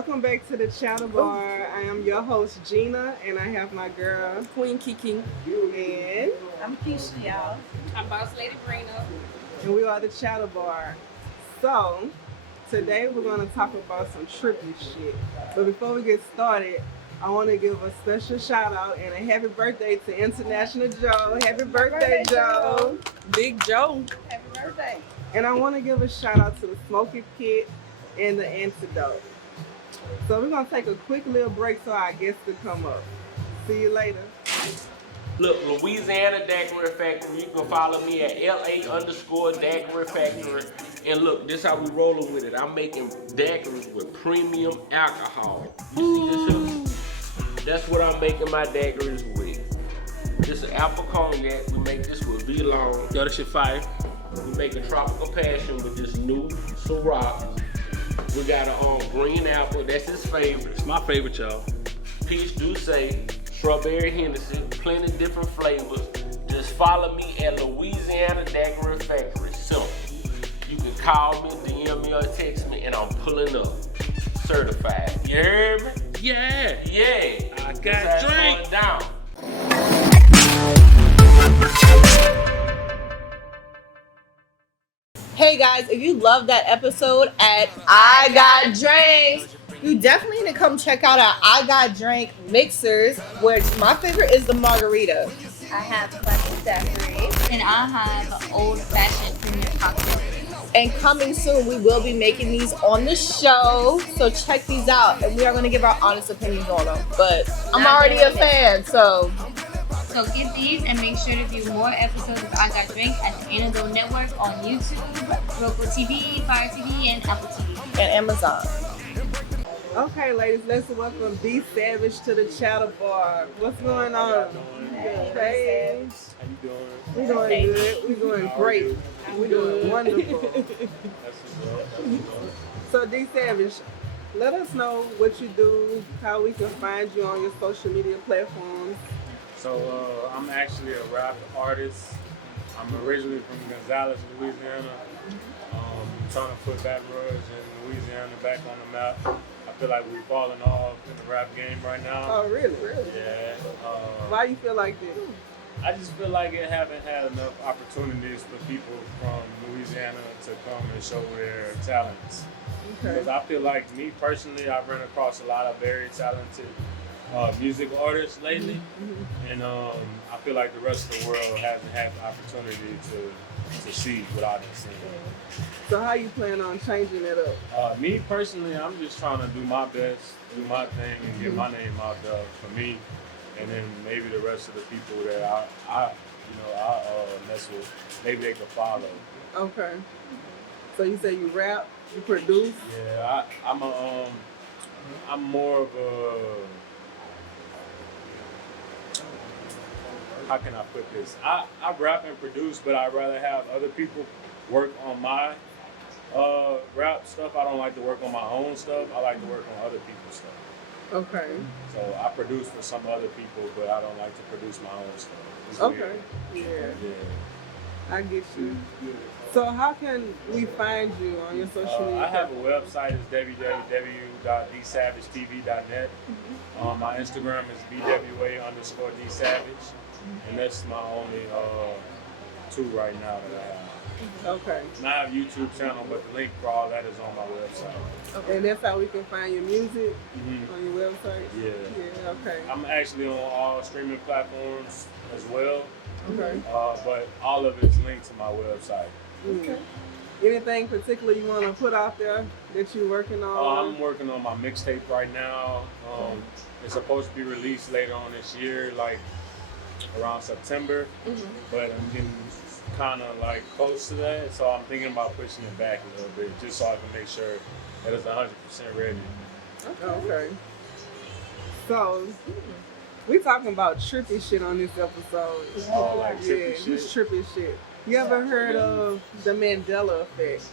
Welcome back to the Channel Bar. I am your host Gina, and I have my girl Queen Kiki. and I'm Keisha, y'all. I'm Boss Lady Brina. and we are the Channel Bar. So today we're going to talk about some trippy shit. But before we get started, I want to give a special shout out and a happy birthday to International Joe. Happy birthday, Joe. Big Joe. Happy birthday. And I want to give a shout out to the Smoky Pit and the Antidote. So we're going to take a quick little break so our guests can come up. See you later. Look, Louisiana Daiquiri Factory. You can follow me at LA_Daiquiri Factory. And look, this how we rolling with it. I'm making daiquiris with premium alcohol. You see this here? That's what I'm making my daiquiris with. This is apple cognac. We make this with V-Long. Yo, this shit fire. We make a tropical passion with this new Ciroc. We got a green apple. That's his favorite. It's my favorite, y'all. Peach Douce, strawberry Hennessy, plenty different flavors. Just follow me at Louisiana Daiquiri Factory. Simple. You can call me, DM me, or text me, and I'm pulling up. Certified. You heard me? Yeah. Yeah. I This got how it's drink. going down. Hey guys, if you love that episode at I Got Drinks, you definitely need to come check out our I Got Drink mixers, which my favorite is the margarita. I have lemon daiquiri. And I have old fashioned premium cocktail. And coming soon, we will be making these on the show, so check these out. And we are going to give our honest opinions on them. But I'm already a fan, so So get these and make sure to view more episodes of I Got Drink at the Antidote Network on YouTube, Roku TV, Fire TV, and Apple TV. and Amazon. Okay, ladies, let's welcome D Savage to the Chatter Bar. What's going on? Hey. How you doing? We're doing good. We're doing great. We're doing wonderful. That's what's up. So, D Savage, let us know what you do, how we can find you on your social media platforms. So I'm actually a rap artist. I'm originally from Gonzales, Louisiana. Trying to put Baton Rouge and Louisiana back on the map. I feel like we've fallen off in the rap game right now. Oh, really? Yeah. Why you feel like that? I just feel like it haven't had enough opportunities for people from Louisiana to come and show their talents. Okay. Because I feel like me personally, I've run across a lot of very talented music artists lately, and I feel like the rest of the world hasn't had the opportunity to see what I've been seeing. So how you plan on changing it up? Me personally, I'm just trying to do my best, do my thing, and get my name out there for me, and then maybe the rest of the people that I mess with, maybe they could follow. Okay. So you say you rap, you produce? Yeah, I'm more of a, how can I put this? I rap and produce, but I'd rather have other people work on my rap stuff. I don't like to work on my own stuff. I like to work on other people's stuff. Okay. So I produce for some other people, but I don't like to produce my own stuff. It's Okay. weird. Yeah. I get you. So how can we find you on your social media? I have a website. It's www.dsavagetv.net. My Instagram is bwa_dsavage. And that's my only two right now that I have. Okay. And I have a YouTube channel, but the link for all that is on my website. Okay, and that's how we can find your music on your website? Yeah. Yeah, okay. I'm actually on all streaming platforms as well, Okay. but all of it's linked to my website. Okay. Anything particular you want to put out there that you're working on? I'm working on my mixtape right now. It's supposed to be released later on this year, like around September, but I'm getting kind of like close to that, so I'm thinking about pushing it back a little bit just so I can make sure that it's 100% ready. Okay. So, we talking about trippy shit on this episode. Oh, like trippy Just trippy shit. You ever heard of the Mandela Effect?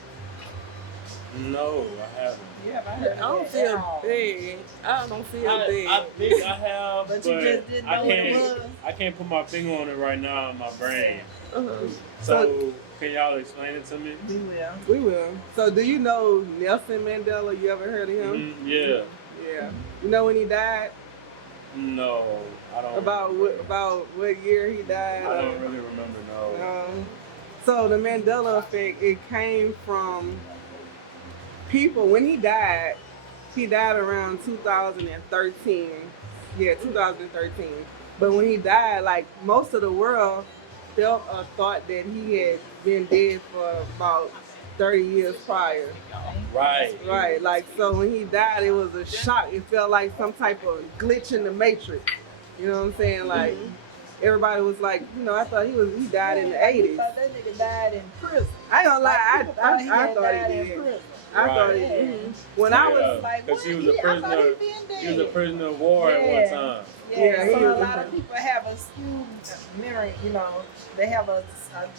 No, I haven't. Yeah, I heard I don't feel bad. I don't feel I bad. think I have, But you just didn't know what it was. I can't put my finger on it right now in my brain. Uh-huh. So can y'all explain it to me? We will. We will. So, do you know Nelson Mandela? You ever heard of him? Yeah. Yeah. You know when he died? No, I don't. About what year he died? I don't really remember. No. So the Mandela Effect, it came from people. When he died around 2013. Yeah, 2013. But when he died, like most of the world felt or thought that he had been dead for about 30 years prior. Right. Right. Like, so when he died, it was a shock. It felt like some type of glitch in the matrix. You know what I'm saying? Like, everybody was like, you know, I thought he died in the 80s. I thought that nigga died in prison. I ain't gonna lie, I thought he died in did. prison. I thought he Right. did. When I was like, because he was a I thought prisoner. he'd been dead. He was a prisoner of war at one time. Yeah, Yeah, he so was a lot of people have a skewed memory, you know, they have a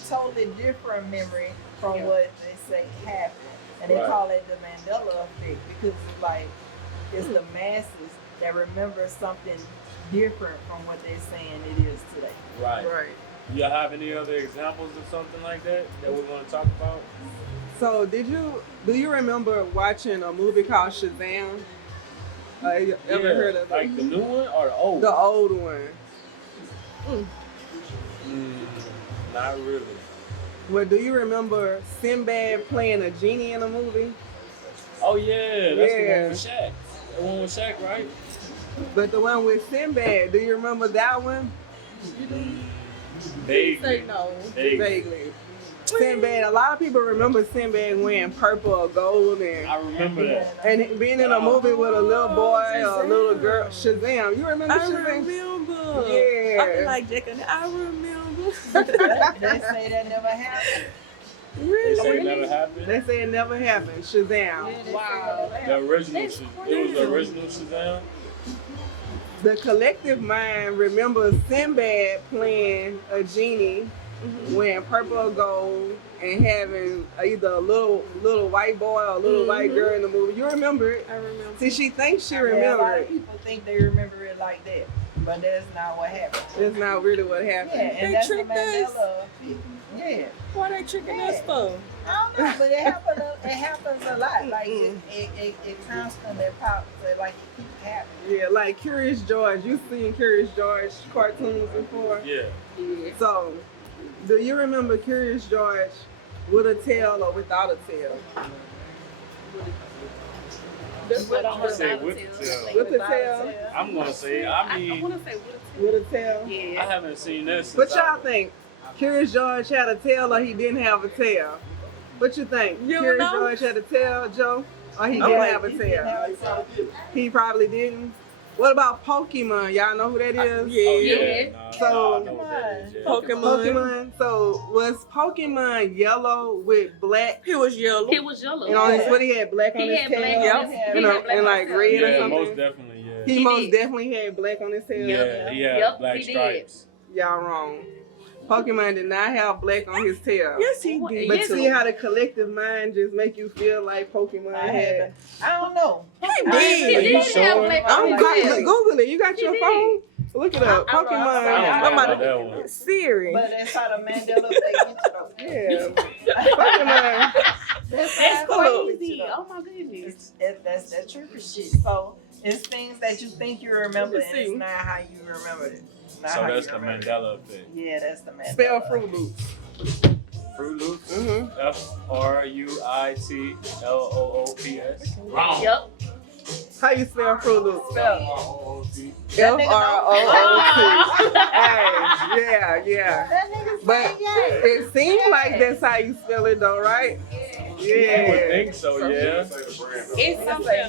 totally different memory from what they say happened. And they Right. call it the Mandela Effect because it's like, it's the masses that remember something different from what they're saying it is today. Right. right. You have any other examples of something like that we're going to talk about? So do you remember watching a movie called Shazam? You ever heard of it? Like the new one or the old? The old one. Not really. Well, do you remember Sinbad playing a genie in a movie? Oh yeah, that's the Yeah. one with Shaq. The one with Shaq, right? But the one with Sinbad, do you remember that one? Vaguely. Say no. Vaguely. Sinbad, a lot of people remember Sinbad wearing purple or gold I remember that. and being in a movie with a little boy or a little girl. Shazam. You remember I Shazam? remember. Yeah. I feel like Jack and I remember. They say that never happened. They say it never happened. They say it never happened. Shazam. Wow. The original, it was the original Shazam. The collective mind remembers Sinbad playing a genie, wearing purple or gold, and having either a little white boy or a little white girl in the movie. You remember it? I remember. See, she thinks she Yeah, a lot remembered of it. people think they remember it like that, but that's not what happened. That's not really what Yeah, happened. and They that's the tricked us. Mandela Effect. Yeah. Why they tricking us for? I don't know, but it happens a lot. Like it constantly pops, like it keeps happening. Yeah, like Curious George. You've seen Curious George cartoons before? Yeah. So, do you remember Curious George with a tail or without a tail? That's what I'm I'm gonna say about with to the tell. tail. With the tail? I'm gonna say. I I mean, want to say what With a tail? I Yeah. haven't seen this. What since I y'all was- think? Curious George had a tail or he didn't have a tail? What you think? You Curious know? George had a tail, Joe? Or he I'm didn't like, have a he didn't tail? have a tail. He probably didn't. What about Pokemon? Y'all know who that is? Oh, Yeah. yeah. So- I know what that is, yeah. Pokemon. Pokemon. So was Pokemon yellow with black? He was yellow. He was yellow. And on his, what he had black on He his had tail? black Yep. on his Yeah. You know, and like red or Yeah, something. most definitely, yeah. He He most did. definitely had black on his tail. Yeah, he had Yep, black he did. stripes. Y'all wrong. Pokemon did not have black on his tail. Yes, he did. But Yes, see how the collective mind just make you feel like Pokemon had. I don't know. He He did. did sure? have black I'm on his Google, tail. Google it. You got your did. phone? Look it up. I don't know. Pokemon. I I'm don't about know that one. Siri. But that's how the Mandela Effect gets you. Yeah. Pokemon. That's That's how it crazy. gets you. Oh my goodness. That's that trippy shit. So it's things that you think you remember, and it's not how you remember it. Not So how that's you the remember it. Mandela Effect. Yeah, that's the Mandela. Spell Fruit Loops. Fruit Loops. Mm-hmm. FRUITLOOPS. Wrong. Yep. How you spell Fruit Loops? Spell. F-R-O-O-T. Hey, yeah. That nigga But say yeah. it seems like that's how you spell it though, right? I would Yeah. think so, yeah. It's something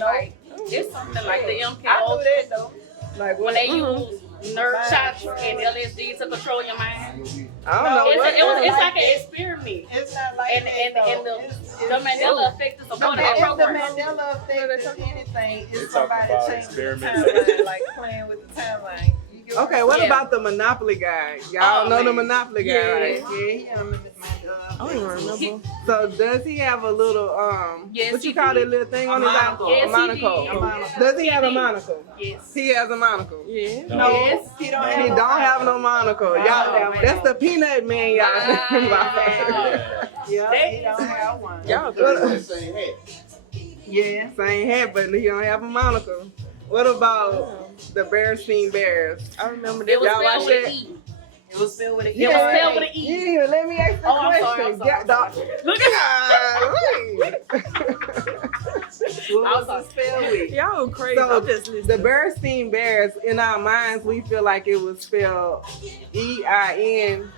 like the I knew MKO that though. Like when what? they use nerve shots and LSD to control your mind. I don't know. It's what like an experiment. It's not like And that though. the Mandela Effect is a part of that If the program. Mandela Effect is anything, They it's talk somebody about changing the experimentation. timeline, like playing with the timeline. You Okay, what Yeah. about the Monopoly guy? Y'all Oh, know the man. Monopoly guy, Yeah. right? I don't even remember. So does he have a little Yes, what you he call did. that little thing on his eye? monocle. Yes, A he monocle. did. Does he have a monocle? Yes. He has a monocle. Yeah. No. Yes. He don't He don't have no monocle. Y'all, man. that's the peanut man y'all talking about. Yeah. Yeah, he don't have one. Y'all Yeah, same hat, but he don't have a monocle. What about the Berenstein Bears? I remember It that. was Y'all spelled watch with that? an E. It was filled with a It was spelled with an You E. didn't even let me ask the Oh, I'm sorry, question. I'm sorry, Yeah, I'm dog. Look What was it spelled with? Y'all crazy. So, I'm just The listening. Berenstein Bears, in our minds, we feel like it was spelled E-I-N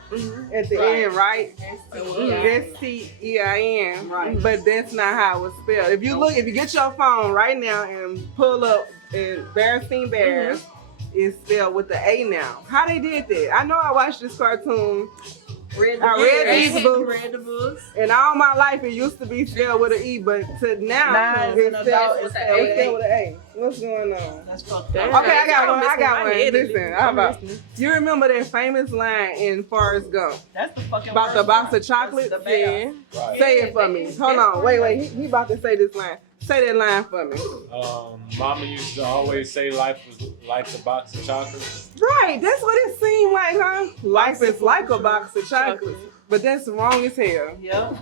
at the end, right? S-T-E-I-N. Right. But that's not how it was spelled. If you get your phone right now and pull up in Berenstein Bears, it's spelled with the A now. How they did that? I know I watched this cartoon. I read these books. Read the books. And all my life, it used to be spelled with an E, but to now, Now it's it's an spelled adult, it's it's spelled spelled with an A. What's going on? That's fucked Okay, up. I got Y'all one. I got one. missing my Listen, head. how I'm about listening. you remember that famous line in Forrest Gump That's the fucking about the worst box one. of chocolates? That's the best. Yeah. Right. Say it for me. Hold on. Wait. He about to say this line. Say that line for me. Mama used to always say life's a box of chocolates. Right. That's what it seemed like, huh? Life is like a box of chocolates. But that's wrong as hell. Yep.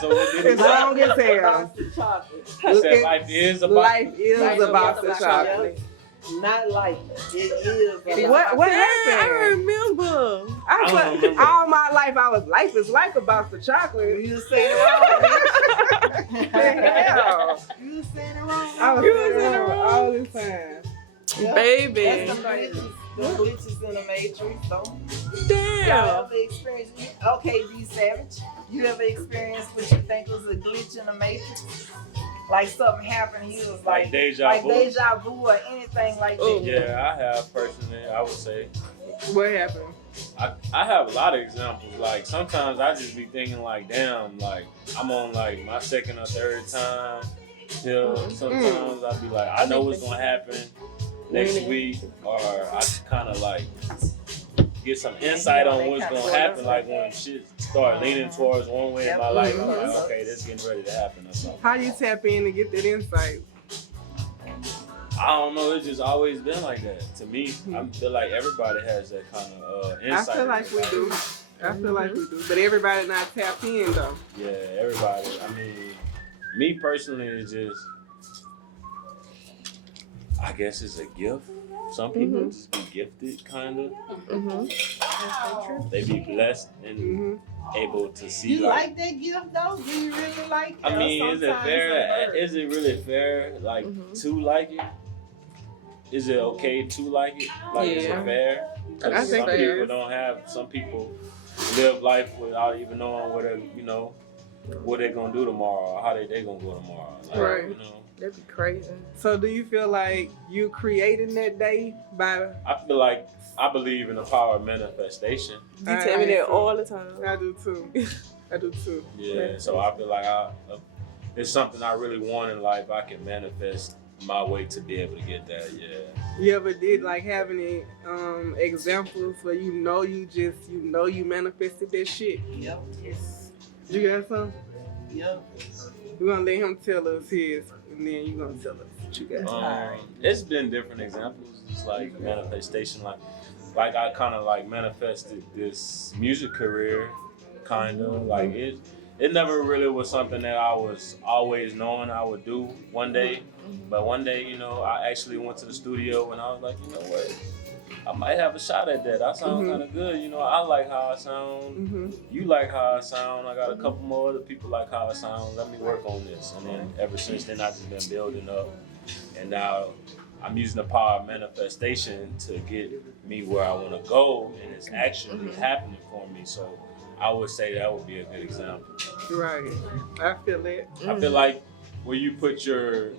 So what did he It's say? wrong as hell. Box of chocolate. He said life is a box. Life is a box of chocolates. Not like it is. What I happened? remember. I don't remember. All my life life is like a box of chocolate. You just said it wrong. Hell. You just said it wrong. I was You saying was it in the wrong wrong. all this time. Baby. That's the glitches in the matrix. Don't y'all Damn. ever experience? Okay, D Savage, you ever experienced what you think was a glitch in the matrix? Like something happened, you was Like deja vu? deja vu or anything like Ooh. that. Yeah, I have personally. I would say What happened? I have a lot of examples. Like sometimes I just be thinking like, damn, like I'm on like my second or third time. Till sometimes I'd be like, I know what's gonna happen next week, or I kind of like get some insight on what's gonna happen. Like when shit start leaning towards one way in my life, I'm like, okay, this is getting ready to happen or something. How you tap in to get that insight? I don't know. It's just always been like that. To me, I feel like everybody has that kind of I insight. feel like we do. I feel like we do. But everybody not tapped in though. Yeah, everybody. I mean, me personally, it's just, I guess it's a gift. Some people just be gifted, kind of. They be blessed and able to see. You like that gift though? Do you really like it? I mean, Or is it sometimes fair? it Is it really fair, like, to like it? Is it okay to like it? Like, is Yeah. it fair? 'Cause I think some it people is. don't have. Some people live life without even knowing what what they're gonna do tomorrow, or how they gonna go tomorrow. Like, Right. You know, That'd be crazy. So do you feel like you creating that day by I feel like I believe in the power of manifestation. You tell me that all the time. I do too. I do too. Yeah. So I feel like it's something I really want in life. I can manifest my way to be able to get that. Yeah. You ever did like have any examples where you manifested that shit? Yep. Yes. You got some? Yep. We're gonna let him tell us his, and then you gonna tell us what you got. It's been different examples. It's like manifestation, like I kind of like manifested this music career, kind of like it. It never really was something that I was always knowing I would do one day, but one day, I actually went to the studio and I was like, you know what? I might have a shot at that. I sound kind of good. I like how I sound. You like how I sound. I got a couple more other people like how I sound. Let me work on this. And then ever since then, I've just been building up. And now I'm using the power of manifestation to get me where I want to go. And it's actually happening for me. So I would say that would be a good example. Right. I feel it. I feel like where you put your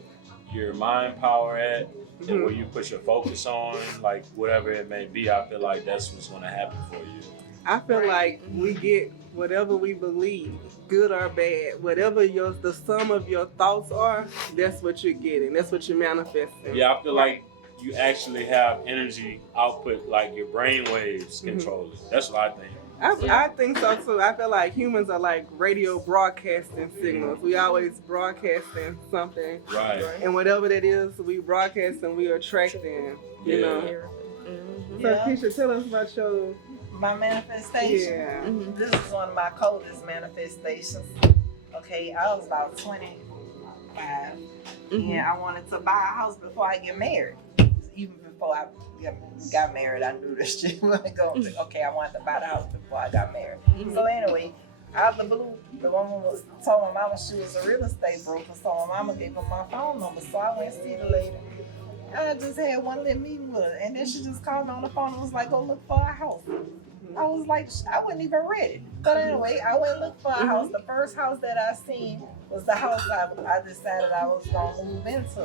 mind power at, and where you put your focus on, like whatever it may be, I feel like that's what's going to happen for you. I feel like we get whatever we believe, good or bad, whatever the sum of your thoughts are, that's what you're getting. That's what you're manifesting. Yeah, I feel like you actually have energy output, like your brain waves control it. That's what I think. I think so too. I feel like humans are like radio broadcasting signals. We always broadcasting something. Right. And whatever that is, we broadcast and we attracting, you know. So Keisha, tell us about my manifestation. Yeah. This is one of my coldest manifestations. Okay, I was about 25 and I wanted to buy a house before I get married. Even before I got married, I knew this shit was going to. Okay, I wanted to buy the house before I got married. So anyway, out of the blue, the woman told my mama she was a real estate broker, so my mama gave her my phone number. So I went to see the lady. I just had one little meeting with her, and then she just called me on the phone and was like, go look for a house. I was like, I wasn't even ready. But anyway, I went and looked for a house. The first house that I seen was the house I decided I was going to move into.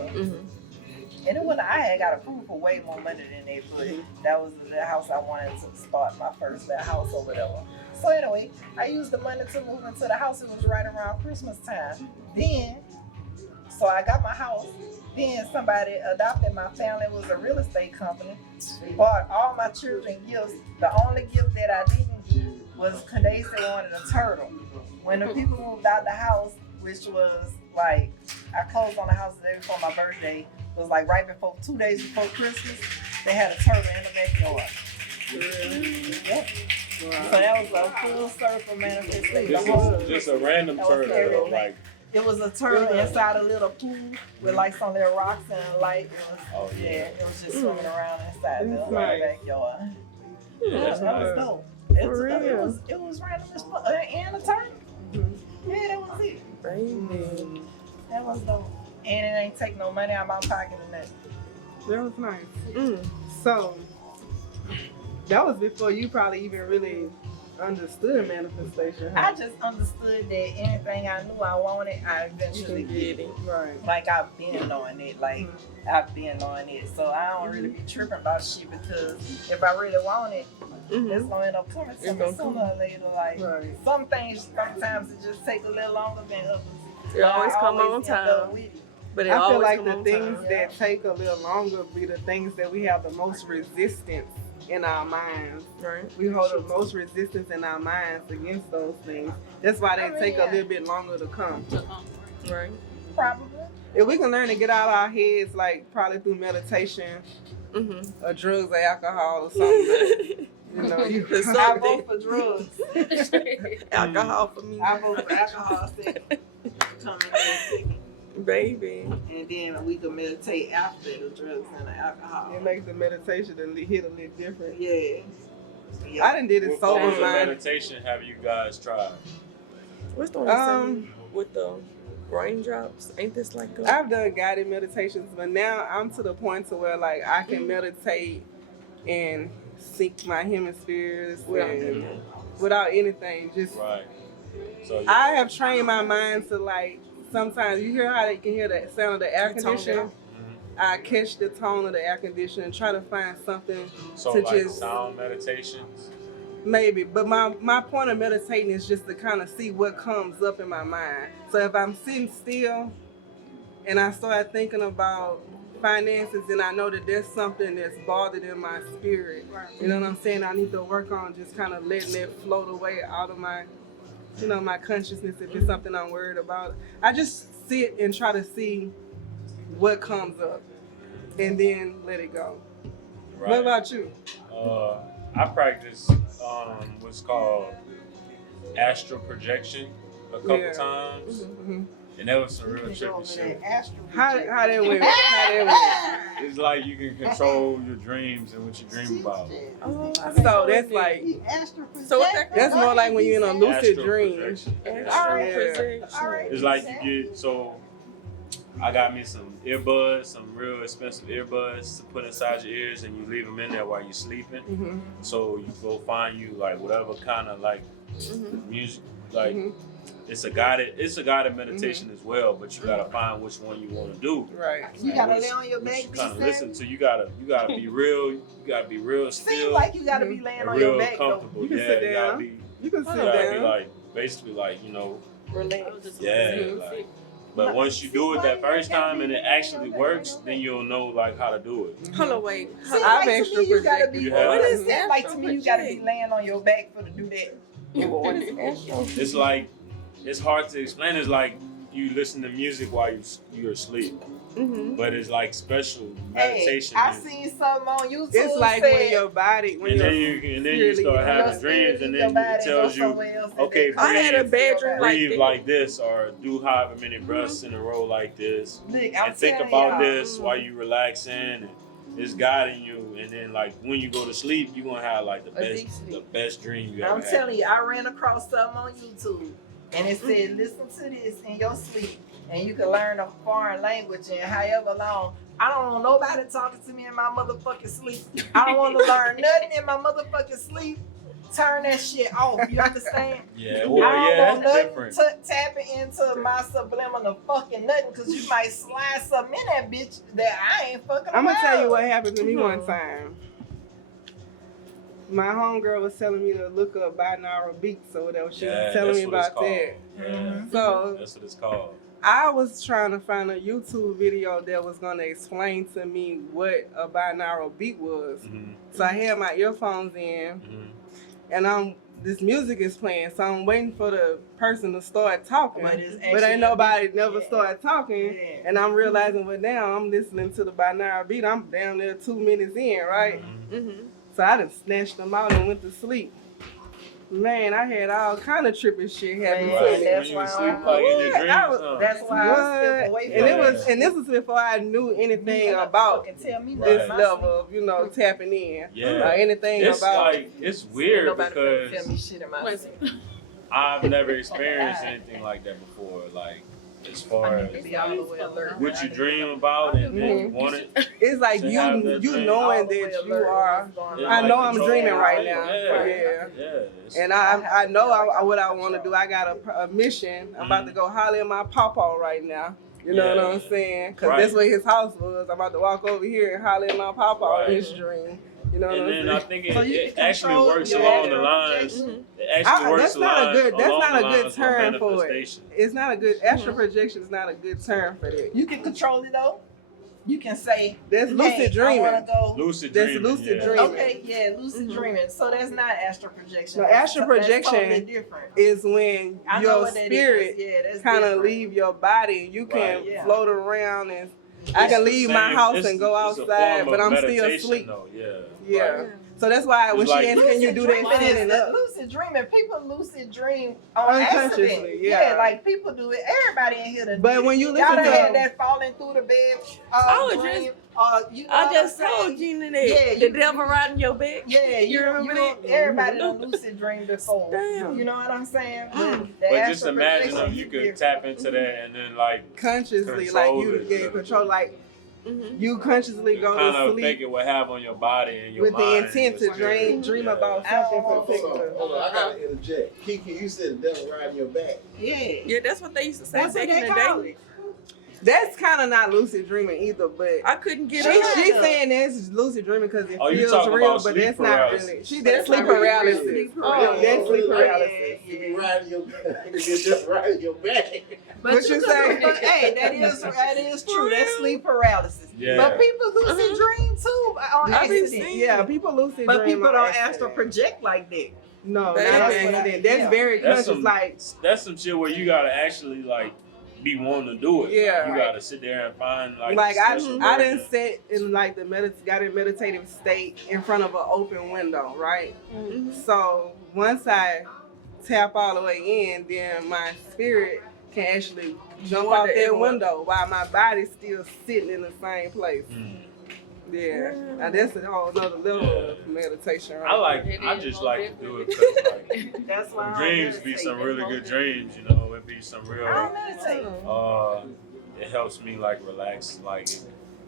And then when I had got approved for way more money than they put, that was the house I wanted to start my first house or whatever. So anyway, I used the money to move into the house. It was right around Christmas time. Then, so I got my house. Then somebody adopted my family. It was a real estate company. Bought all my children gifts. The only gift that I didn't get was they said wanted a turtle. When the people moved out the house, which was like, I closed on the house the day before my birthday. It was like right before, 2 days before Christmas, they had a turtle in the backyard. Yep. Wow. So that was a full circle manifestation. Just a random turtle, like. It was a turtle inside a little pool with like some little rocks and light. It was, it was just swimming around inside the backyard. That was dope. It was random as fuck. And a turtle. Yeah, that was it. That was dope. And it ain't take no money out of my pocket or nothing. That was nice. So, that was before you probably even really understood manifestation. I just understood that anything I knew I wanted, I eventually get it. Right. Like I've been knowing it. I've been knowing it. So I don't really be tripping about shit because if I really want it, it's gonna end up coming to me sooner or later. Like some things, sometimes it just take a little longer than others. It always come on time. But I feel like the things that take a little longer be the things that we have the most resistance in our minds. Right. We hold the most resistance in our minds against those things. That's why they take a little bit longer to come. Right. Probably. If we can learn to get out of our heads, like probably through meditation, or drugs or alcohol or something. You know, I vote for drugs. Alcohol for me. I vote for alcohol second. Coming in second. Baby. And then we can meditate after the drugs and the alcohol. It makes the meditation hit a little different. Yeah. I done did it sober. What kind of meditation have you guys tried? What's the one with the raindrops? Ain't this like a... I've done guided meditations, but now I'm to the point to where like I can meditate and sync my hemispheres without anything. Just So I have trained my mind to like. Sometimes you hear how they can hear the sound of the air conditioner. I catch the tone of the air conditioner and try to find something so to like just sound meditations. Maybe, but my point of meditating is just to kind of see what comes up in my mind. So if I'm sitting still and I start thinking about finances, and I know that there's something that's bothered in my spirit. You know what I'm saying? I need to work on just kind of letting it float away out of my. My consciousness, if it's something I'm worried about. I just sit and try to see what comes up and then let it go. Right. What about you? I practice what's called astral projection a couple times. And that was some real trippy shit. How that went? It's like you can control your dreams and what you dream about. So that's like, that's more like when you're in a lucid dream. It's like you get, so I got me some earbuds, some real expensive earbuds to put inside your ears, and you leave them in there while you're sleeping. So you go find you like whatever kind of like music, like it's a guided meditation as well, but you gotta find which one you want to do. Right. You gotta lay on your back. Kind of listen to. You gotta be real. You gotta be real still. Seems like you gotta be laying on your back. Comfortable. You can sit down. You can sit down. Be like basically like relax. Yeah. Like, But once you do it that first time and it actually works, then you'll know like how to do it. Hold on, wait. See, I've like, to me, you gotta be. You have- What is that? Like to me, you gotta be astro-project? laying on your back for to do that. What is astro? It's like it's hard to explain. It's like you listen to music while you're asleep, Mm-hmm. but it's like special Hey, meditation. I seen something on YouTube. It's like said, when your body, when and your then you start your having spirit dreams, leave and your then body it and tells go you, somewhere else, and okay, then I had a breathe, bad dream like breathe that. like this, or do however many breaths in a row like this, Look, I'm and think telling about y'all, this while you relaxing, and it's guiding you. And then like when you go to sleep, you're gonna have like the best dream you ever I'm had. telling you, I ran across something on YouTube, and it said, listen to this in your sleep, and you can learn a foreign language in however long. I don't want nobody talking to me in my motherfucking sleep. I don't want to learn nothing in my motherfucking sleep. Turn that shit off. You understand? Yeah, I well, don't yeah, want that's nothing different. tapping into my subliminal fucking nothing, because you might slide something in that bitch that I ain't fucking I'm gonna tell you around. what happened to me one time. My homegirl was telling me to look up binaural beats or whatever. She was telling me about that. Yeah, So that's what it's called. I was trying to find a YouTube video that was gonna explain to me what a binaural beat was. Mm-hmm. So I had my earphones in, and this music is playing. So I'm waiting for the person to start talking, But it's but actually ain't nobody a beat. never Yeah. started talking. Yeah. And I'm realizing, well, now I'm listening to the binaural beat. I'm down there 2 minutes in, right? Mm-hmm. So I done snatched them out and went to sleep. Man, I had all kind of trippy shit happen Man, to Right. me. that's When you why sleep I- like in your Yeah, dreams, I was- huh? That's why I step away What? from And this was before I knew anything You cannot about fucking tell me this nothing. level of, tapping in. Yeah. Or anything It's about like it's weird Nobody tell because me shit in my Wait. sleep. I've never experienced anything like that before. Like as far I need to as be all the way alert. what you dream about and then you want it. it's like To you have that you dream. knowing All the way that you alert. are. What's going it's on? I know like I'm control dreaming your right life. now. Yeah. Yeah. It's- And I know what I want to do. I got a mission. I'm about to go holler at my papa right now. You know what Yeah. I'm saying? Because Right. that's where his house was. I'm about to walk over here and holler at my papa Right. in his dream. You know what And I'm then saying? I think So you it can actually control works your along the astral lines. projection? It actually works That's not a along good. That's along not the a good lines of term for it. manifestation. It's not a good astral projection. Is not a good term for that. You can control it though. You can say, That's lucid hey, dreaming. I want to go. Lucid That's dreaming. lucid yeah. dreaming. Okay, yeah, lucid dreaming. So that's not astral projection. No, astral That's projection totally different. Is when I know your what that spirit is. Yeah, that's kind of different. leave your body. You can Right. Yeah. float around and I It's can the leave my same- house it's- and go it's a outside, form but of I'm still meditation, asleep. though. Yeah. Yeah. Right. So that's why when It's she like- asked, can you do that Lucid standing dreaming up? Lucid dreaming. People lucid dream on Unconsciously, accident. yeah. Like people do it. Everybody in here done But did when it. you Y'all listen done to- had that falling through the bed I was dream. just- You know I what just I'm saying? told Gina that Yeah, the you- devil riding your back. Yeah, you remember that? Everybody done lucid dream before. Damn. You know what I'm saying? But just astral imagine projection if you is could different. tap into that and then like Consciously, Control like you it. get control, like Mm-hmm. you consciously go kind to of think sleep it would have on your body and your with the mind. intent to your spirit. dream Yeah. about I something don't know. particular. Hold on, I gotta interject. Kiki, you said the devil riding your back. Yeah. Yeah, that's what they used to say That's what back in they the call day. it. That's kind of not lucid dreaming either, but I couldn't get she's up. saying that's lucid dreaming because it Oh, you feels talking real, about but sleep that's not paralysis. really. That's That's sleep not really paralysis. sleep Oh, paralysis. that's sleep Yeah. paralysis. You be riding your back. You be just riding your back. But What you say? But hey, that is true. That's sleep paralysis. Yeah. But people lucid dream too on I be accident. seeing- Yeah, people lucid But dream people on don't accident. astral project like that. No, Baby. not on That's what I- accident. That's yeah. very That's conscious. some- Like That's some shit where you gotta actually like be wanting to do it. Yeah. Like, you gotta sit there and find like I special I version. didn't sit in like the got in meditative state in front of an open window, right? Mhm. So once I tap all the way in, then my spirit can actually jump Wander out that everywhere. window while my body's still sitting in the same place. Mm. Yeah, now that's a whole other level of meditation, right? I just like to do it because like That's why I don't dreams be meditate. some really good dreams, you know. It be some I real. don't meditate. It helps me like relax. Like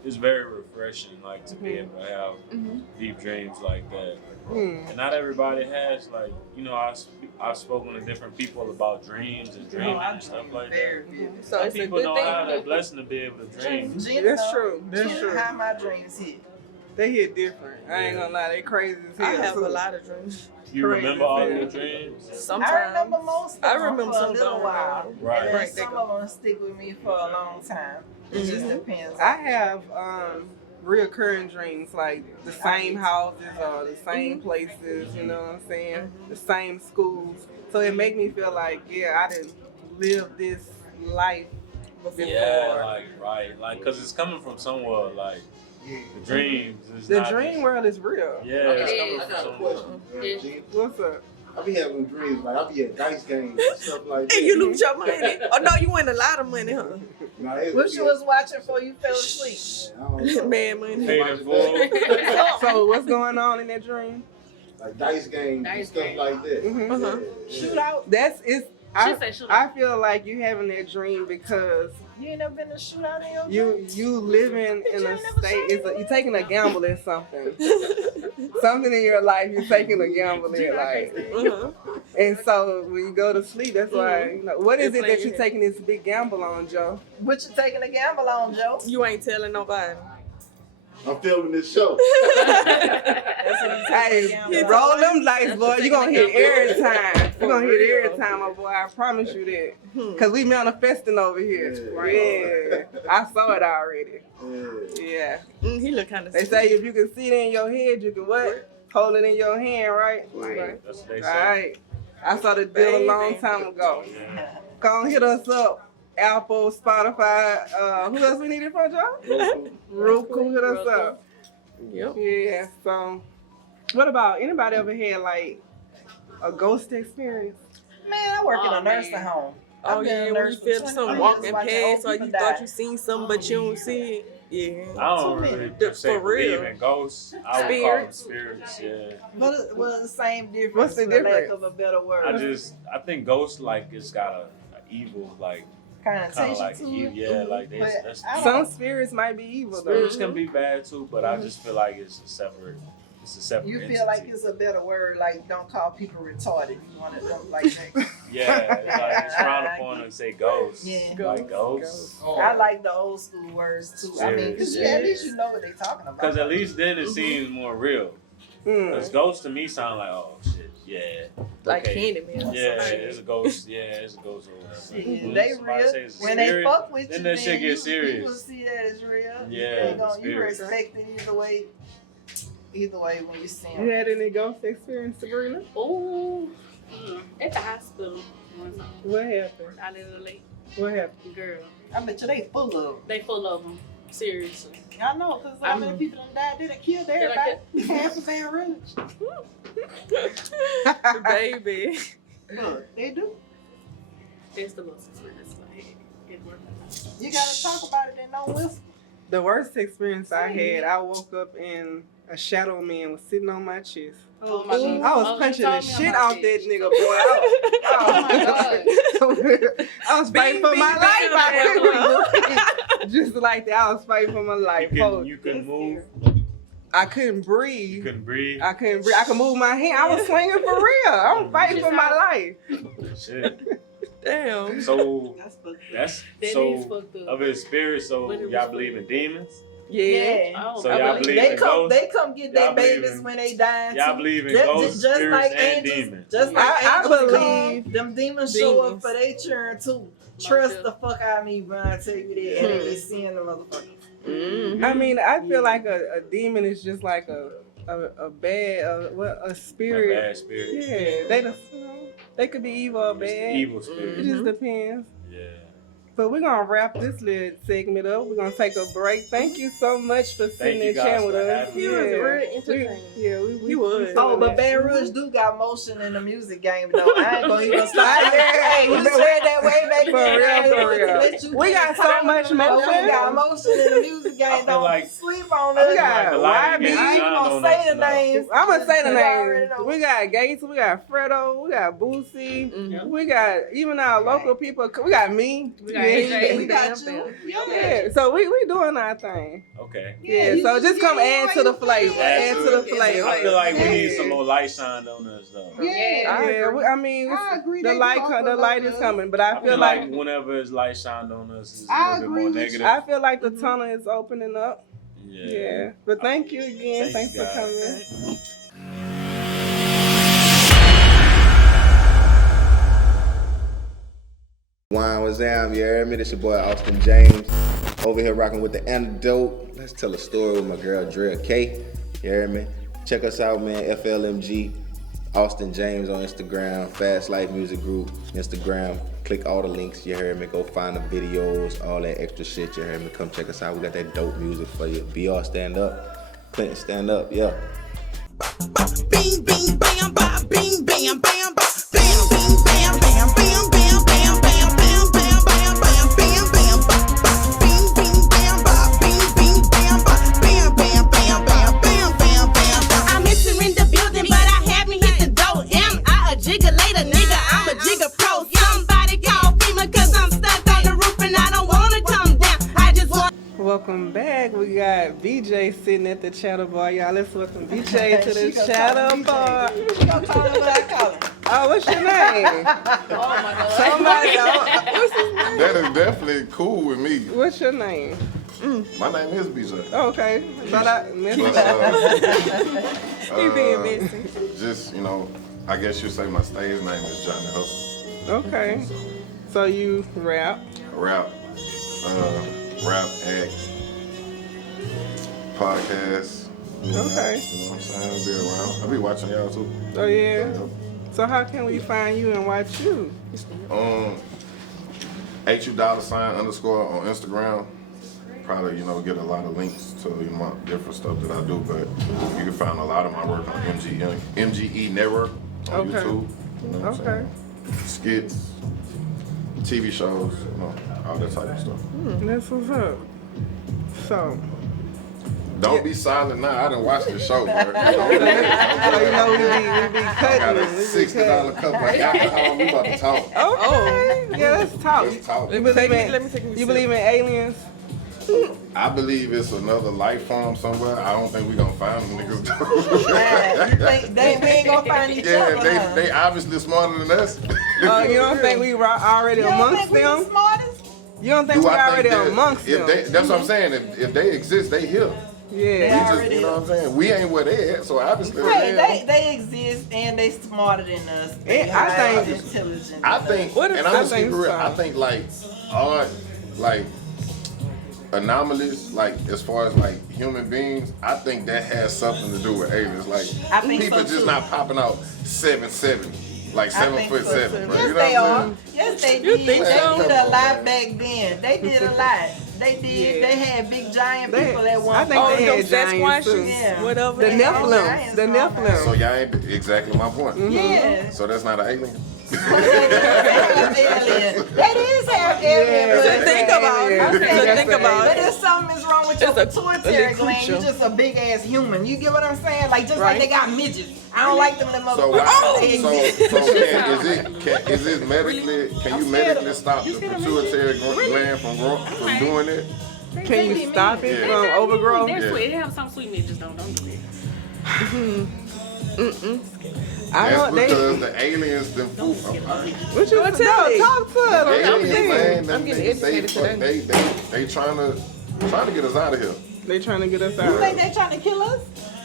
it's very refreshing, like to be Mhm. able to have Mhm. deep dreams like that. Hmm. And not everybody has like I've spoken to different people about dreams and dreaming and stuff like that. Very vivid. So Some it's a people good don't have that thing. blessing to be able to dream. Gina That's know. true. That's Gina, true. How my dreams hit. They hit different. I ain't gonna lie, they crazy as hell. I have too. a lot of dreams. You remember all your dreams? Sometimes. I remember most of them I remember for a some little while. Right. And then Right, some of them stick with me for a long time. It just depends. I have reoccurring dreams, like the same houses or the same places, you know what I'm saying? The same schools. So it make me feel like, yeah, I didn't live this life before. Yeah, like, cause it's coming from somewhere, like the dreams. Is The not dream just- world is real. Yeah, It it's is. coming I from got a somewhere. question. Gene. What's up? I be having dreams, like I be at dice games and stuff like that. And you lose your money. Oh no, you win a lot of money, huh? Nah, it What be- you was watching before you fell asleep? Man, I don't know. Mad money. Paid in full. So what's going on in that dream? Like dice games and Dice stuff games. like that. Mhm. Shootout? That's it's. She said shoot I feel like you having that dream because You ain't never been to shootout in your dreams? you living in You a ain't never state. seen You taking a gamble at something. Something in your life you're taking a gamble in, like. And so when you go to sleep, that's why. You know, what is it that you're taking this big gamble on, Joe? What you taking a gamble on, Joe? You ain't telling nobody. I'm filming this show. That's what you taking a Hey, gamble on. roll them dice, boy. You gonna hit every time. You gonna hit real. every time, my boy. I promise you that. Cause we manifesting over here. Yeah. Yeah, I saw it already. Yeah. Yeah. He look kind of. They say if you can see it in your head, you can what? Hold it in your hand, right? Right. That's what they All say. right. I saw the deal a long Baby. time ago. Yeah. Come hit us up. Apple, Spotify. Who else we needed for, Joe? Roku, hit us up. Yep. Yeah. So, what about anybody ever had like a ghost experience? Man, I work in Oh, a nursing man. home. Oh I've been a yeah, when nurse you for feel 20 something years, walking watching past, old or you people thought die. you seen something, but you don't see it. Yeah. I don't Too really many. per se For believe real. in ghosts. I would call them spirits. Yeah. But well, the same difference. What's the for lack difference? of a better word. I think ghosts like it's got a evil like kind of connotation like to evil. it. Yeah, like they, But that's I Some don't- spirits might be evil though. spirits can be bad too, but I just feel like it's a separate. It's a separate. You entity. feel like it's a better word, like don't call people retarded. You want to look like that. Yeah, it's like it's frowned upon to say ghosts. Yeah. Like ghosts. I like the old school words too. I mean, because Serious. at least you know what they're talking about. Because at least then it seems more real. Because Mm. ghosts to me sound like, oh shit, yeah. Like okay. Candyman. or Yeah, something. it's a ghost. Yeah, it's a ghost or whatever. Shit, When they somebody real. says it's a When they spirit, fuck with then you, that shit you, gets serious. You will see that as real. Yeah, You spirits. respect it either way. Either way, when you see You them. had any ghost experience, Sabrina? Ooh. At the hospital one time. What happened? I literally, What happened? girl, I bet you they full of. they full of them. Seriously. I know, because how many people done died? They done killed everybody. Half of Baton Rouge. Baby. Look, they do. That's the most experience I had. It worked. You gotta talk about it and no whisper. The worst experience I had, I woke up and a shadow man was sitting on my chest. Oh my Ooh. god. I was Oh, you punching the told me shit about out this. that nigga, boy. I was fighting for my life. I couldn't breathe. Just like that, I was fighting for my life. You couldn't move. I couldn't You breathe. couldn't breathe. I couldn't breathe. I could move my hand. I was swinging for real. I was fighting for my life. Shit. Damn. So That's fucked up. that's That is so fucked up. of his spirit. So But it y'all was believe in demons? Yeah. Oh, So I y'all believe believe They in come, ghosts? they come get their Y'all believe babies in- when they die. Y'all too. believe in Just- ghosts, just spirits, like and angels, demons. just like I angels believe- come, them demons show up Demons. for their children too. Trust the fuck out of me when I tell you that, and they be seeing the motherfuckers. Mm-hmm. I mean, I feel like a demon is just like a bad a spirit. A bad spirit. Yeah, they just they could be evil or Just bad. evil It spirit. just depends. Yeah. But we're gonna wrap this little segment up. We're gonna take a break. Thank you so much for sitting you and guys chatting with for us. having me. He was real entertaining. We He was. Oh, but that. Baton Rouge do got motion in the music game though. I ain't gonna even stop. Yeah, Hey, you said that way back For then. real, I ain't for gonna real. let you We got just so talk much about it. motion. We got motion in the music game. feel Don't like- sleep on We us. got the light YB. against I ain't shine gonna on say us the enough. names. I'm gonna say the You already names. know. We got Gates, we got Fredo, we got Boosie, Mhm. we got even our local people. We got me. We got AJ. We got Damn, you. Yeah, so we doing our thing. Okay. Yeah, you so just come add to the flavor. Add to the I flavor. feel like we need some more light shined on us though. I mean, I agree. the they light, talk the about light is us. coming, but I I feel like whenever it's light shined on us, it's a I little bit agree more with you. negative. I feel like the tunnel is opening up. Yeah. But thank you again. Thanks for coming. Wine was down, you heard me? This your boy Austin James. Over here rocking with the antidote. Let's tell a story with my girl Drea K. You heard me? Check us out, man. FLMG, Austin James on Instagram, Fast Life Music Group, Instagram. Click all the links, you heard me? Go find the videos, all that extra shit, you heard me? Come check us out. We got that dope music for you. BR stand up. Clinton stand up, yeah. Bing, bing, bam, bam, bing, bam, bam, bam, bing, bam, bam, bam, bam, bam, bam, bam, bam, bam, bam, bam, bam, bing, bing, bam, bam, bing, bing, bam, bam, bam, bam, bam, bam, bam, bam. I'm entering the building, but I haven't hit the door. Am I a jiggerator, nigga? I'm a jigger pro. Somebody call FEMA 'cause I'm stuck on the roof and I don't wanna come down. I just want. Welcome back. We got BJ sitting at the chattle bar. Y'all, let's welcome BJ to the chattle bar. You gonna call him what I call him? Oh, what's your name? Oh my God. Somebody what's his name? That is definitely cool with me. What's your name? My name is BJ. Oh, okay. But I missed He being messy. Just, I guess you say my stage name is Johnny Hustle. Okay. So you rap? Rap, act, podcast. Okay. You know what I'm saying? I'll be around. I'll be watching y'all too. Oh, yeah? So how can we find you and watch you? HU $_ on Instagram. Probably, get a lot of links to my different stuff that I do, but you can find a lot of my work on MGE Network on YouTube. You know what I'm saying? Skits, TV shows, all that type of stuff. That's what's up. So. Don't be silent now. I done watched the show, bro. So, we be I cutting. got a $60 cup of alcohol. We about to talk. Okay. Yeah, let's talk. Let's talk. You believe in aliens? I believe it's another life form somewhere. I don't think we gonna find them niggas. We ain't gonna find each other. Yeah, they obviously smarter than us. Oh, you don't think we already amongst them? The smartest? You don't think we already amongst them? That's what I'm saying. If they exist, they here. Yeah. We just, you know what I'm saying? We ain't where they at, so obviously They exist and they smarter than us. They I think intelligent. I think, and I'm gonna speak real. I think art, anomalies, as far as human beings, I think that has something to do with aliens. I think people so just too. not popping out 7'7", 7'7", bro. Yes, You know they what I'm are. saying? Yes, they You did. think They so? did a lot back then. They did a lot. They did. Yeah. They had big giant people that I one. think they had those giants too. Yeah. whatever. The they are. Nephilim. The So Nephilim. y'all ain't exactly my point. Yeah. So that's not an alien. That is half alien. Yeah. To think about it. Yeah. To That's think right. about But it. if something is wrong with your It's a pituitary gland, creature. you're just a big ass human. You get what I'm saying? Just like Right. they got midgets. I don't like them motherfuckers. So why? They So exist. is it medically? Can you medically stop the pituitary gland from doing it? Can you stop it Yeah. from overgrowth? They're Yeah. sweet. They have some sweet meat. Just don't do it. I That's don't. because the aliens them fool. What you What's that? talk to us. Aliens, man, I'm getting educated today. they trying to get us out of here. They trying to get us You out. think they trying to kill us?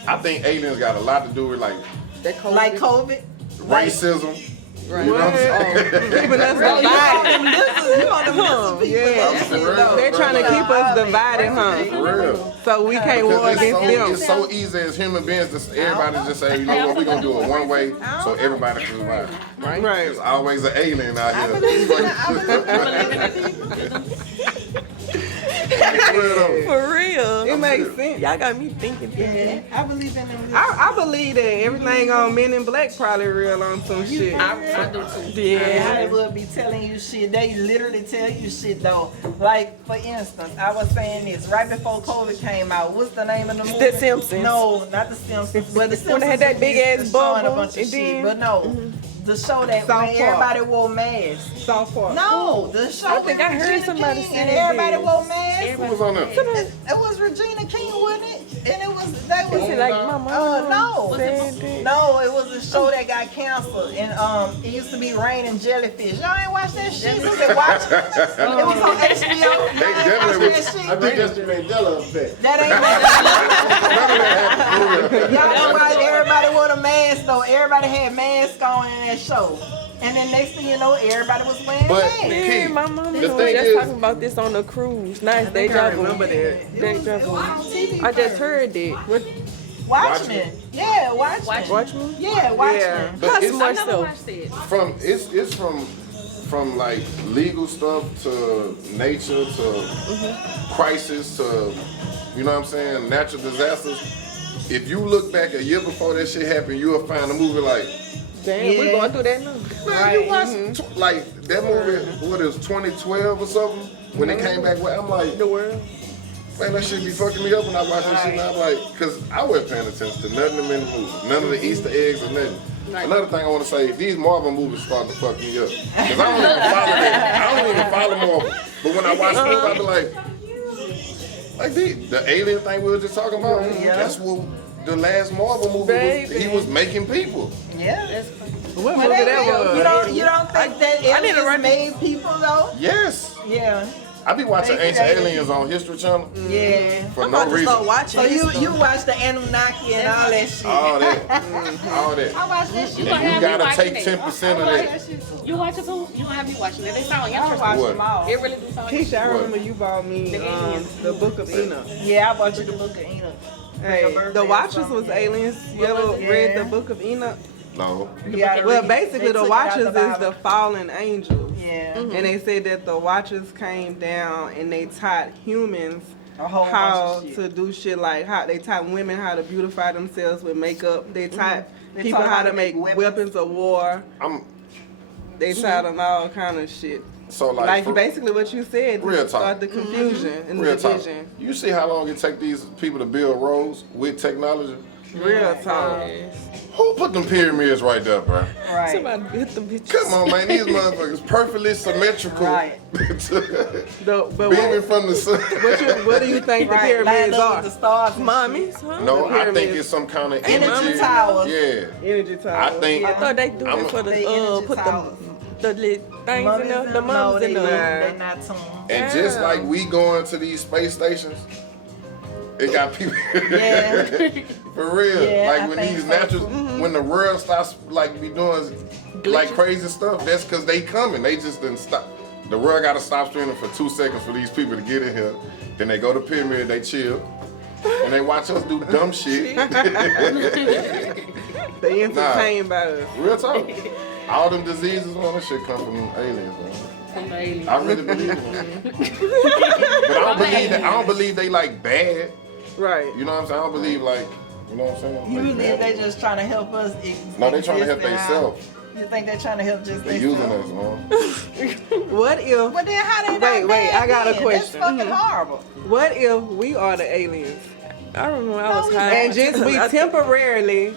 I think aliens got a lot to do with Like COVID? racism. Right. You know what I'm saying? Keeping us divided. You on them lizard people. Yeah. I'm for real, They're trying to bro. keep us divided, huh? For real. So we can't war Because against them. it's so easy as human beings to everybody just say, you know what, we're gonna do it one way so everybody can survive. Right. There's always an alien out here. For real. It makes sense. Y'all got me thinking. Yeah, I believe in them. I believe that everything on Men in Black probably real on some shit. I do too. Yeah, Hollywood be telling you shit. They literally tell you shit though. Like for instance, I was saying this right before COVID came out. What's the name of the movie? The Simpsons. No, not the Simpsons. But the Simpsons When they had that big ass is showing a bubble bunch of and shit. then- But no, the show that South where everybody wore masks. South Park. No, the show. I think I heard somebody King say and that. everybody wore masks. Who was on there? It was Regina King, wasn't it? And it was they was Is it like my mama? no, Said no, it was a show that got canceled, and it used to be Rain and Jellyfish. Y'all ain't watch that shit? You can watch it. It was on HBO. They Y'all ain't definitely watch was. that I shit. think that's the Mandela Effect. That ain't y'all know why everybody wore a mask though. Everybody had masks on in that show. And then next thing you know, everybody was wearing But masks. Yeah, Keith, my mama the was thing just is- talking about this on the cruise. Nice, they I drove. remember that. It was on TV. I just heard that. Watchmen. Yeah, Watchmen. Watchmen? Yeah, Watchmen. But Plus it's more I never so. watched it. it's from like legal stuff to nature to crisis to, you know what I'm saying, natural disasters. If you look back a year before that shit happened, you'll find a movie like, Damn, Yeah. we going through that now. man, you watch like that movie, what is 2012 or something, when it came back, I'm like, The world. man, that shit be fucking me up when I watch that shit. And I'm like, cause I wasn't paying attention to none of them in the movie, none of the Easter eggs or nothing. Another thing I want to say, these Marvel movies starting to fuck me up. Cause I don't even follow them. I don't even follow Marvel. But when I watch them, I be like the alien thing we were just talking about. Yeah. That's what the last Marvel movie was. He was making people. Yeah. What But movie that was? you don't think that aliens made people though? Yes. Yeah. I be watching They Ancient created- Aliens on History Channel Yeah. for no reason. So you watch the Anunnaki and all that shit. All that. All that. I watch that shit. And you gotta take 10% of that. You watch it too? You gonna have me watching it. They sound I interesting. watch What? them all. It really do sound Keisha, I What? remember you bought me The aliens. the Book of Enoch. Yeah, I watched the Book of Enoch. Hey, birthday the or Watchers something, was yeah. aliens. You ever read the Book of Enoch? No. Yeah, Well, they basically, took the it out Watchers is Bible. the fallen angels. Yeah. And they said that the Watchers came down and they taught humans A whole how bunch of shit. to do shit like how they taught women how to beautify themselves with makeup. They taught They people taught how to make weapons of war. They taught them all kind of shit. So Like for- basically what you said, Real to start talk. the confusion and the Real talk. division. You see how long it take these people to build roads with technology? Real talk. Who put them pyramids right there, bro? Right. Somebody hit them bitches. Come on, man. These motherfuckers perfectly symmetrical. Right. But Beaming from the sun. what do you think the Right. Lined pyramids up are? with the stars and Mommies, huh? No, I think pyramids. it's some kind of Energy energy. towers. Yeah. Energy tower. I think. I thought they do I'm- it for They the energy put towers. the little things in there, the no, mums they in not. there. They not tuned. And just like we going to these space stations, it got people. Yeah. For real. Yeah, I Like when think these so, natural, too. when the world starts like be doing like crazy stuff, that's because they coming. They just didn't stop. The world got to stop streaming for 2 seconds for these people to get in here. Then they go to pyramid, they chill, and they watch us do dumb shit. They entertained by us. Real talk. All them diseases, man, that shit come from aliens, man. From the aliens. I really believe it. Man. But I don't believe they like bad. Right. You know what I'm saying? I don't believe like, you know what I'm saying? You Like, believe bad. they just trying to help us? No, they trying to help exist themselves. You think they're trying to help just They themselves? using us, man. What if? Well, then how they not Wait, bad I got a then? question. That's fucking horrible. What if we are the aliens I remember when I was high. and just we I- temporarily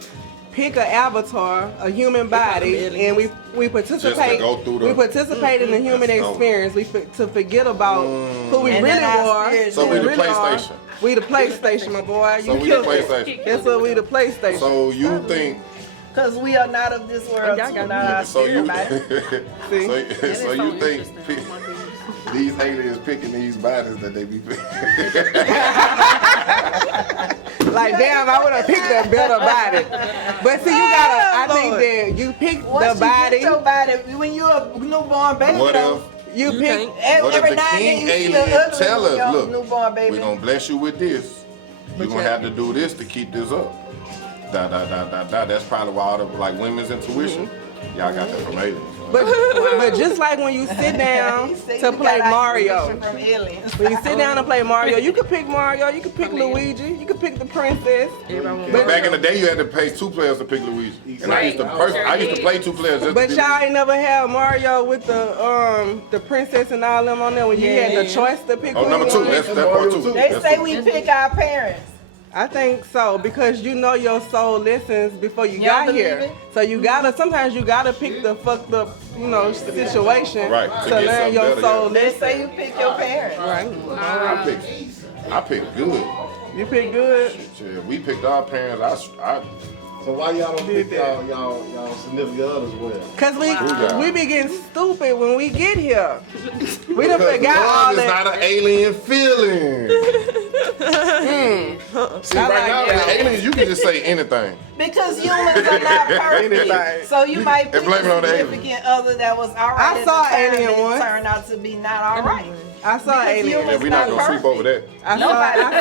pick an avatar, a human body, and we participate. go through the- we participate in the human experience. To forget about who we And really then our are. spirits So who we the really are. PlayStation. We the PlayStation, my boy. So You we the killed it. PlayStation. That's what we the PlayStation. So you think? Because we are not of this world. y'all too, got not our So you? spirit body. so you think these aliens picking these bodies that they be picking? Like damn, I would have picked a better body. But see, you gotta. I think that you pick Once the you body. get your body, when you're a newborn baby, What though, if? You pick. What every if the now and then king you see alien a ugly tell us, young look, newborn baby. we're gonna bless you with this. You're gonna have to do this to keep this up. Da da da da da. That's probably why all the like women's intuition. Y'all got that from aliens. But just like when you sit down He said to you play got Mario, information from aliens. when you sit down to play Mario, you could pick Mario, you could pick Luigi, you could pick the princess. But back in the day, you had to pay 2 players to pick Luigi, and I used to play 2 players just But to y'all ain't never had Mario with the princess and all them on there when you had the choice to pick. Oh, who number you 2. wanted. That's part 2. They That's say two. we pick our parents. I think so, because you know your soul listens before you You got don't here. believe it? So you gotta, sometimes you gotta pick the fucked up, situation Right, to to get learn something your better, soul yeah. They listen. say you pick your parents. Right. I picked good. You pick good. Shit, we picked our parents. So why y'all don't pick y'all significant others well? Cause Wow. we be getting stupid when we get here. We done Because forgot love all is that. not an alien feeling. See, I right like now, that. with aliens, you can just say anything. Because humans are not Anything. perfect. So you might pick And blame it a on the alien. significant other that was alright I at saw the time, Alien and it once. turned out to be not alright. I saw Because Alien. humans Yeah, we're not not gonna sweep over that. I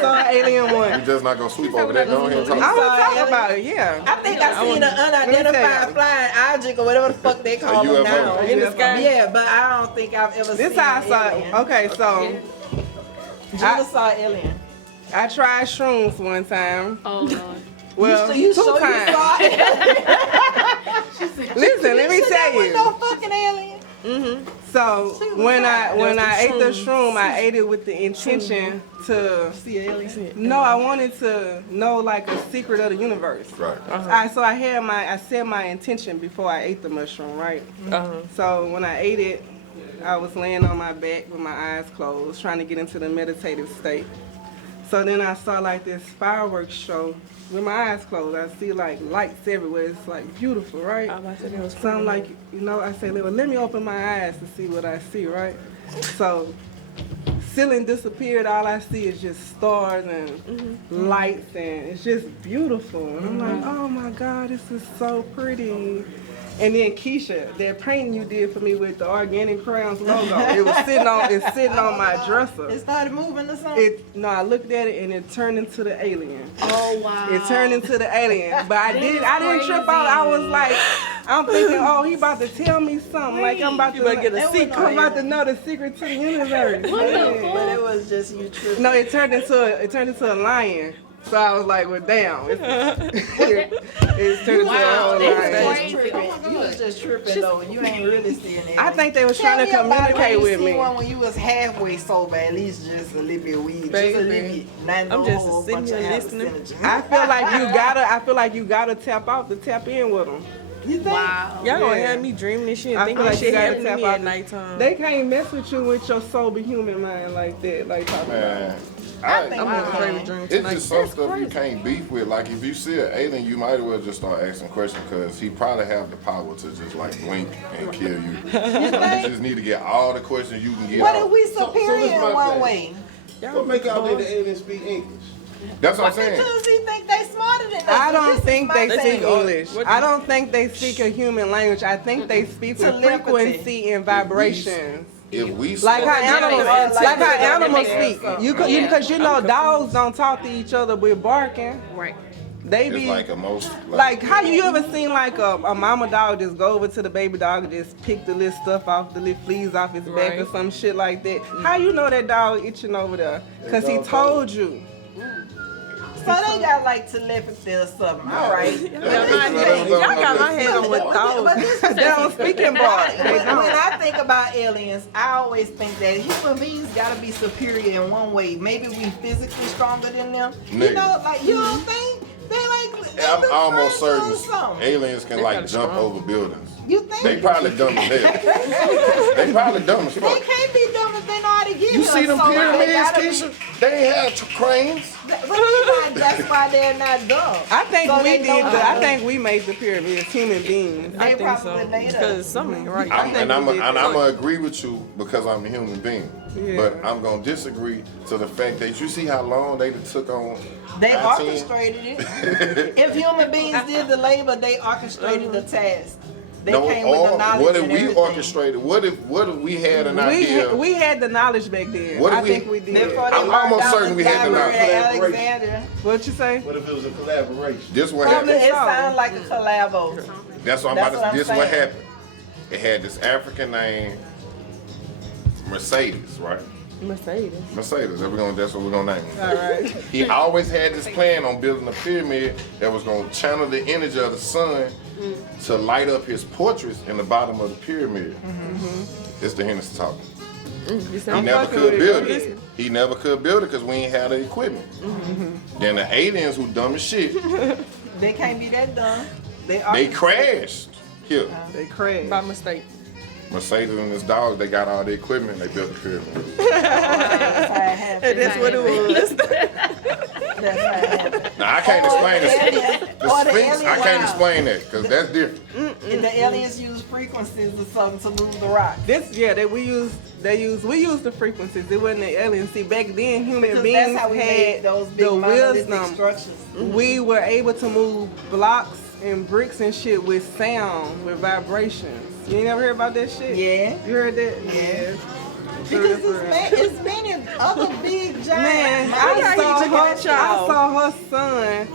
saw Alien one. We just not gonna sweep over that. Go ahead and talk. I was talking about it, yeah. I think I seen an unidentified flying object or whatever the fuck they call them UFO. now. In the sky. Yeah, but I don't think I've ever This seen how I an saw alien. it. Okay, so Gina saw an alien. I tried shrooms one time. Oh Lord. Well, you two sure you times. saw it? Listen, let me That tell was you. no fucking alien. So when I ate the shroom, I ate it with the intention to See an alien? no, I wanted to know like a secret of the universe. Right. So I said my intention before I ate the mushroom, right? So when I ate it, I was laying on my back with my eyes closed, trying to get into the meditative state. So then I saw like this fireworks show with my eyes closed. I see like lights everywhere. It's like beautiful, right? So I'm like, I say, well, let me open my eyes to see what I see, right? So ceiling disappeared. All I see is just stars and lights, and it's just beautiful. And I'm like, oh my God, this is so pretty. And then Keisha, that painting you did for me with the Organic Crayons logo, it's sitting on my dresser. It started moving or something? I looked at it and it turned into the alien. Oh wow. It turned into the alien. But I didn't trip crazy. out. I was like, I'm thinking, oh, he about to tell me something. Like I'm about to get a secret. I'm about to know the secret to the universe. What the Yeah. But it was just you tripping. No, it turned into a lion. So I was like, well, damn. It turned into a whole lion. You was just tripping though. You ain't really seeing it. I think they was trying to communicate with me. One when you was halfway sober, at least just a little bit weed, just a little bit. I'm just sitting here listening. I feel like you gotta tap out to tap in with them. You think? Wow. Y'all gonna Yeah. have me dreaming this shit I and think feel that like you shit gotta happening to tap me out. at nighttime. They can't mess with you with your sober human mind like that. Like talking about. Man, I'm gonna pray with dreams it's tonight. just some stuff you can't beef with. Like if you see an alien, you might as well just start asking questions because he probably have the power to just like blink and kill you. You just need to get all the questions you can get. What out. if we So superior this in my one thing. way? What make y'all think the aliens speak English? That's what I'm Because saying. he think they smarter than us. I This don't is think my they thing. speak English. I don't think they speak a human language. I think they speak with Telepathy. frequency and vibrations. If we Like how animals, like how animals That speak. makes You because dogs don't talk to each other with barking. Right. They it's be like a most like how you ever seen like a mama dog just go over to the baby dog and just pick the little stuff off, the little fleas off his back or some shit like that. How you know that dog itching over there? Because he told you. So they got like telepathy or something. All right. Y'all got my head on with But thoughts. this They don't speak in bark. They when don't. I think about aliens, I always think that human beings gotta be superior in one way. Maybe we physically stronger than them. You Negative. know, like you don't think they like. They I'm look almost friends or certain something. aliens can They like got jump strong. over buildings. You think They probably dumb as hell. They probably dumb as they fuck. can't be dumb if they know how to get You here. see them So they pyramids, gotta be- Keisha? They ain't have cranes. But that's why they're not dumb. I think So we they did. know how I to- think we made the pyramids human beings. I They think so. probably made us. Because something ain't right. I'm we did. gonna agree with you because I'm a human being. Yeah. But I'm gonna disagree to the fact that you see how long they took on. They 19? orchestrated it. If human beings did the labor, they orchestrated the task. They came with the knowledge. what if and we everything. orchestrated? What if we had an idea? We had the knowledge back then. What if I think we did. Before they I'm burned almost down certain the we had the library at knowledge. Alexandria. What you say? What if it was a collaboration? This what Probably happened. It sounds like a collabo. That's what I'm That's about what to. This I'm what saying. happened. It had this African name, Mercedes, right? Mercedes. Mercedes. That's what we're gonna name him. All right. He always had this plan on building a pyramid that was gonna channel the energy of the sun to light up his portraits in the bottom of the pyramid. It's the Hennessy talking. He never could build it. He never could build it because we ain't had the equipment. Then the aliens who dumb as shit, They can't be that dumb. they crashed here. They crashed. By mistake. Mercedes and his dogs, they got all the equipment, they built the pyramid. And that's what it was. Now I can't explain the Sphinx. I can't explain that because that's different. And the aliens use frequencies or something to move the rock. We used the frequencies. It wasn't the aliens. See, back then human Because beings that's how we had made those big the monolithic wisdom. structures. We were able to move blocks and bricks and shit with sound, with vibrations. You ain't never heard about that shit? Yeah. You heard that? Yeah. Because it's many other big giants. Man, I saw her son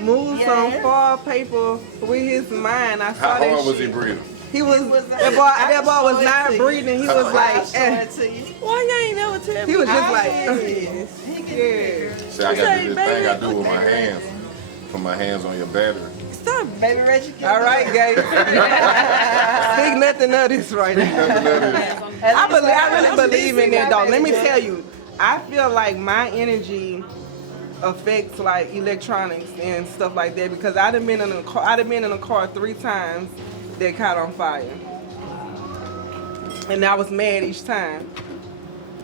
move some far paper with his mind. I saw How that long was he shit. breathing? That boy was not breathing. He was like, Why you ain't never tell me? he was just like, Yeah. See, I got to do this thing I do with my hands. Put my hands on your battery. Stop. Baby Reggie. all right, guys. Speak nothing of this right now. I really believe in that, dog. Let me tell you, I feel like my energy affects like electronics and stuff like that because I done been in a car 3 times that caught on fire, and I was mad each time.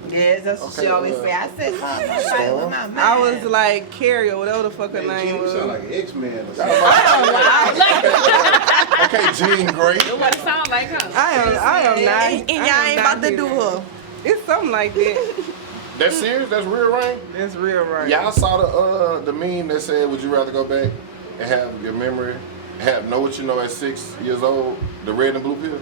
Yes, that's what she always say. I said something with my mind. I was like Carrie or whatever the fuck her name You was. sound like an X-Man or something. Okay, Jean Grey. Nobody sound like her. I am not. And y'all ain't about to do her. It's something like that. That's serious? That's real, right? That's real, right? Y'all saw the meme that said, would you rather go back and have your memory, know what you know at 6 years old, the red and blue pill?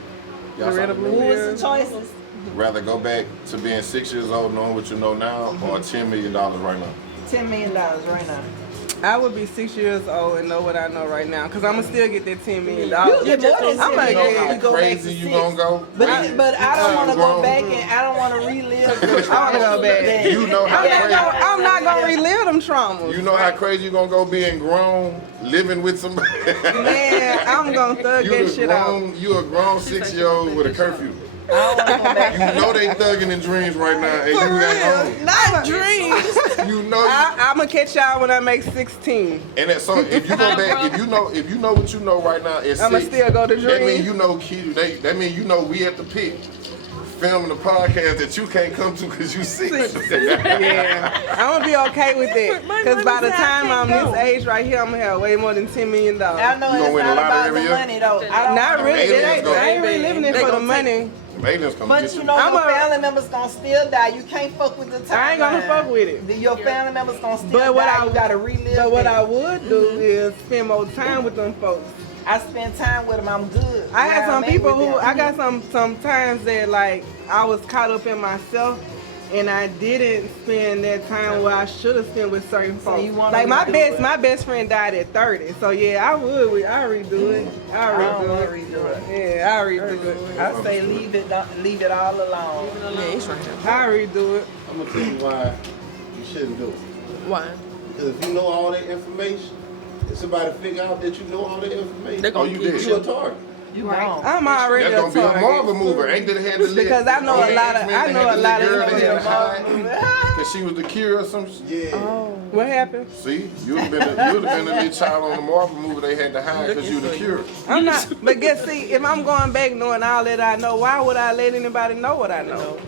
Y'all The red saw and blue Who meme? was the choices? Rather go back to being 6 years old, knowing what you know now, or $10 million right now? $10 million right now. I would be 6 years old and know what I know right now, cause I'ma still get that $10 million. You get more than I'm like, $10 million. You know how You go back to crazy you 6. gonna go? But I don't want to go grown. back and I don't want to relive the I wanna go back. You know how crazy. I'm not gonna relive them traumas. You know how crazy you gonna go being grown, living with somebody. Man, I'm gonna thug that shit out. You a grown 6-year-old with a curfew. I don't want to go back. You know they thugging in dreams right now, and you at home. Not dreams. You know. I'ma catch y'all when I make 16. And that, so if you go back, if you know what you know right now, it's I'ma 6. still go to That means dreams. you know kids. That means you know we at the pit filming the podcast that you can't come to because you 6. Yeah, I'm gonna be okay with that. Cause by the time I'm this age right here, I'm gonna have way more than $10 million. I know You gonna it's win a not lottery about every the year? money though. I don't Not wanna- really. Aliens I ain't really living it They for the gonna money. Aliens come But get you you. know I'm your a- family members gonna still die. You can't fuck with the time. I ain't gonna fuck with it. Your family members gonna still But what die. I You gotta relive. But what that. I would do is spend more time with them folks. I spend time with them. I'm good. I got Where some I'm at people with who them. I got some times that like I was caught up in myself and I didn't spend that time where I should have spent with certain folks. you wanna Like my redo it. best friend died at 30. So yeah, I would. I redo it. I don't wanna redo redo it. it. Yeah, I redo it. I say leave it all alone. Yeah, it's right here. I redo it. I'm gonna tell you why you shouldn't do it. Why? Because if you know all that information, if somebody figure out that you know all that information, They gonna you get did. you're a target. You wrong. I'm already That's gonna be a target. Marvel mover. Ain't that had to live? Because I know a lot of girl that had to information. hide because she was the cure or some shit. Yeah. What happened? See, you'd have been the little child on the Marvel movie they had to hide because you the cure. I'm not. But see, if I'm going back knowing all that I know, why would I let anybody know what I know?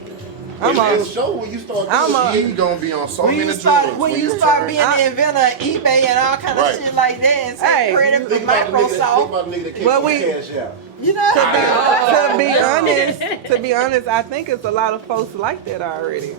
It'll show when you start You gonna be on so When many you start, drugs when when you you start turn- being the inventor of eBay and all kind of Right. shit like that, and say Hey, credit Think for about the nigga Microsoft, that came Well, from we- Cash App. you know. To be honest, I think it's a lot of folks like that already.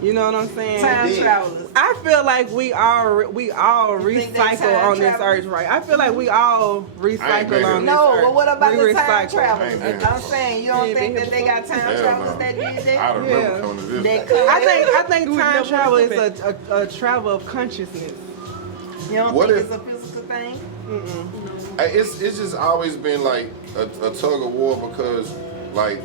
You know what I'm saying? Time travelers. I feel like we all think they recycle time on this travelers? earth, right? I feel like we all been recycle here. on this No, earth. but what about We the time recycle. travelers? Ain't been. I'm saying, you don't You think ain't that they got time Hell travelers no. that did I that? remember Yeah. coming to this. They day. could. I think time never travel go is a travel of consciousness. You don't What think if- it's a physical thing? It's just always been like a tug of war because like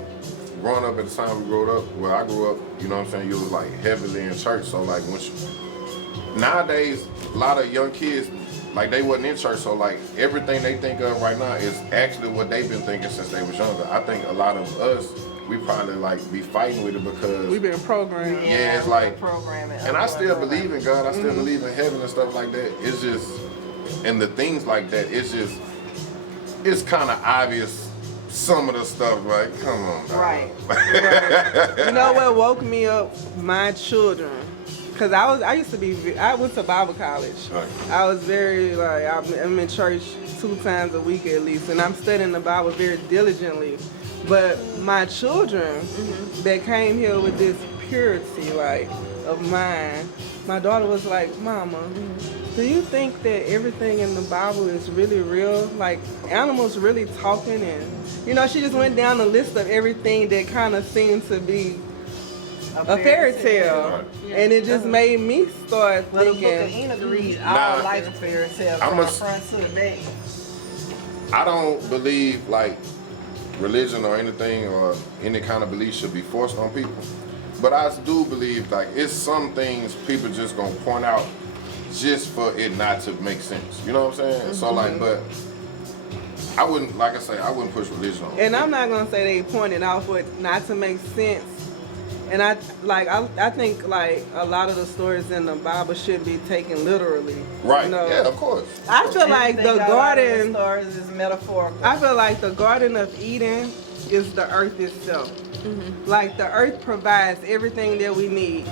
growing up at the time we grew up, where I grew up, you know what I'm saying, you was like heavily in church. So like nowadays a lot of young kids like they wasn't in church, so like everything they think of right now is actually what they've been thinking since they was younger. I think a lot of us we probably like be fighting with it because We've been programmed. yeah, it's like programming. and I still believe in God, I still believe in heaven and stuff like that. It's just and the things like that, it's kind of obvious some of the stuff, like, come on. Right. You know what woke me up? My children. Cause I used to be, I went to Bible college. Right. I was very like, I'm in church 2 times a week at least, and I'm studying the Bible very diligently. But my children that came here with this purity, like, of mind, my daughter was like, Mama, do you think that everything in the Bible is really real? Like, animals really talking? And, you know, she just went down the list of everything that kind of seemed to be a fairy tale. And it just made me start thinking. The book of Enoch reads all like a fairy tale from the front to the back. I don't believe like religion or anything or any kind of belief should be forced on people. But I do believe like it's some things people just gonna point out just for it not to make sense. You know what I'm saying? So like, but I wouldn't, like I say, I wouldn't push religion on. And I'm not gonna say they pointed out for it not to make sense. And I think like a lot of the stories in the Bible should be taken literally. Right. You know? Yeah, of course. I feel like the garden. Stories is metaphorical. I feel like the Garden of Eden is the earth itself. Like the earth provides everything that we need.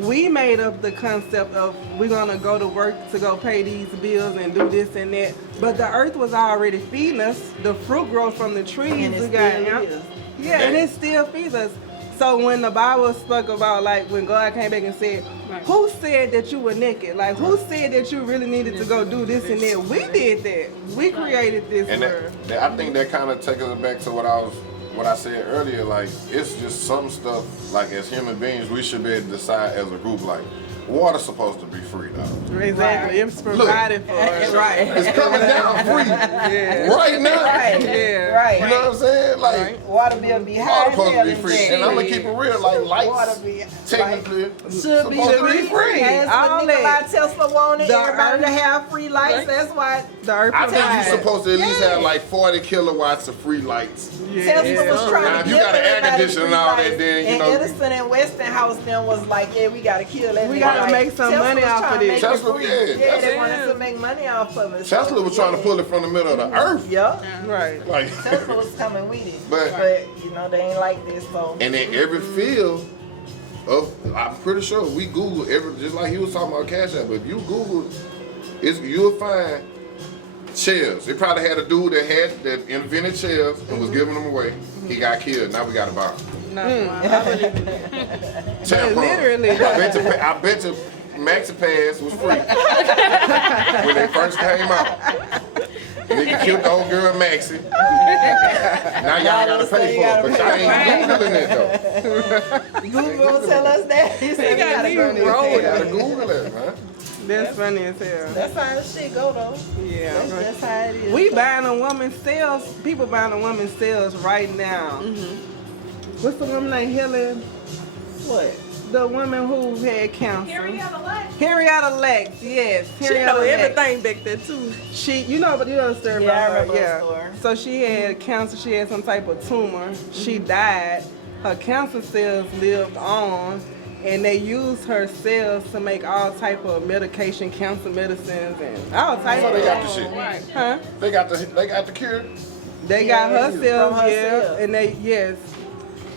We made up the concept of we're gonna go to work to go pay these bills and do this and that. But the earth was already feeding us. The fruit grows from the trees. And it we still got, is. yeah, and it still feeds us. So when the Bible spoke about like when God came back and said, who said that you were naked? Like who said that you really needed to go do this and that? We did that. We created this And world. I think that kind of takes us back to what I said earlier. Like it's just some stuff. Like as human beings, we should be able to decide as a group. Like water's supposed to be free, though. Exactly. It's provided for us. Right. It's coming down free right now. Right. Yeah. Right. You know what I'm saying? Like Water bill be high. water's supposed to be as hell free, in and I'm gonna jail. keep it real. Like Water lights, be technically, should supposed be to be free. That's All what Nikola that. Tesla wanted The everybody to earth- have free lights. That's why The earth I think provides. you're supposed to at least have like 40 kilowatts of free lights. Tesla was trying Now, to if you give got an air everybody conditioner free and all that, lights. then, you and know. Edison and Westinghouse then was like, yeah, we gotta kill that. We gotta make some Tesla money was off trying of to this. make it Tesla, free. yeah, Yeah, they Tesla- wanted to make money off of it. Tesla was trying to pull it from the middle of the earth. Yup. Right. Like, Tesla was coming with it. But- you know, they ain't like this, so. and in every field of, I'm pretty sure we Google just like he was talking about Cash App, but if you Google, you'll find chairs. It probably had a dude that invented chairs and was giving them away. He got killed. Now we got to buy them. No, Tampons. literally. I bet you Maxi Pads was free when they first came out. Nigga killed the old girl Maxi. Now y'all gotta pay for it, but y'all ain't Googling it though. Google will tell us that. He said, got gotta me go to rolling. You gotta Google it, man. That's funny as hell. That's how the shit go though. Yeah. That's how it is. We buying a woman's sales. People buying a woman's sales right now. What's the woman named Helen? What? The woman who had cancer. Henrietta Lex. Henrietta Lex, yes. She Henrietta know Lex. everything back there too. She, you know the story Yeah, I about her. remember the Yeah. story. So she had cancer. She had some type of tumor. She died. Her cancer cells lived on, and they used her cells to make all type of medication, cancer medicines, and all types So of. they got the shit. Huh? They got the cure. They got her from cells, her yeah, cells. and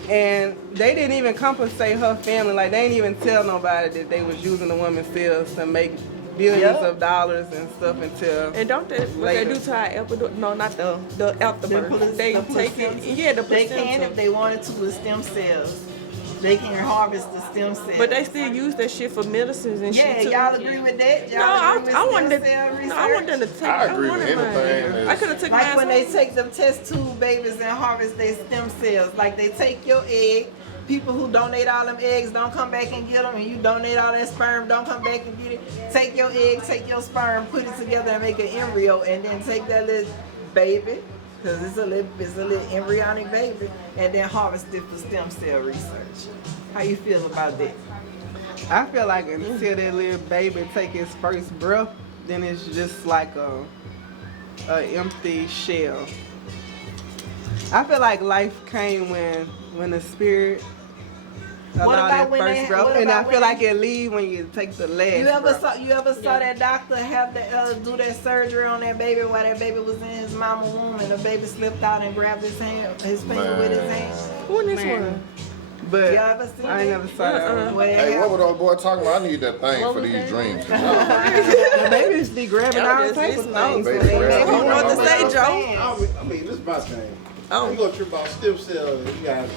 and they didn't even compensate her family. Like they didn't even tell nobody that they was using the woman's cells to make billions of dollars and stuff until. And don't they, what Later. they do to our epidural? No, not the afterbirth. They the take it. placenta. Yeah, the They placenta. can if they wanted to with stem cells. They can harvest the stem cells. But they still use that shit for medicines and yeah, shit too. y'all agree with that? Y'all No, agree with I stem wanted cell to. research? No, I wanted them to take. I agree with wanted mine. anything that's- I could have took Like mine when they home. take them test tube babies and harvest their stem cells. Like they take your egg. People who donate all them eggs don't come back and get them, and you donate all that sperm, don't come back and get it. Take your egg, take your sperm, put it together and make an embryo, and then take that little baby, because it's a little embryonic baby, and then harvest it for stem cell research. How you feel about that? I feel like until that little baby take his first breath, then it's just like a empty shell. I feel like life came when the spirit What allowed about that when first they- breath, what and I about feel when like it leave when you take the last You ever breath. saw that doctor have that do that surgery on that baby while that baby was in his mama's womb and the baby slipped out and grabbed his finger with his hand? Who in this one? But Y'all ever seen I ain't that? never saw that. Well, Hey, what were those boys talking about? I need that thing for these dreams. The babies be grabbing Y'all all just types of listen things. Baby, when they grab baby all You know what to the say, Joe? I mean, this is my thing. Oh. You gonna trip about stem cells and you got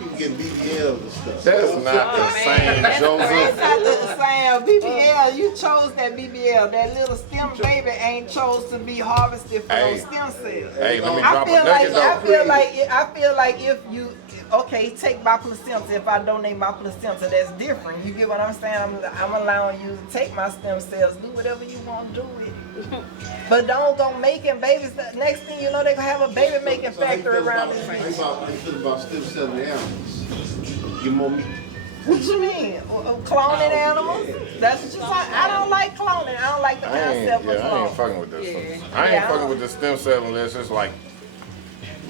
people getting BBLs and stuff. That's not the same, It's Joseph. not the same. BBL, you chose that BBL. That little stem baby ain't chose to be harvested for Hey. those stem cells. Hey, let me I drop a feel nugget though. I feel like if you take my placenta, if I donate my placenta, that's different. You get what I'm saying? I'm allowing you to take my stem cells, do whatever you want to do with it. But don't go making babies. Next thing you know, they gonna have a baby making factory around this bitch. How you feel about stem cell in animals? Get more meat. What you mean? Cloning animals? That's what you saying? I don't like cloning. I don't like the concept of I cloning. ain't fucking with this. I ain't fucking with the stem cell unless it's like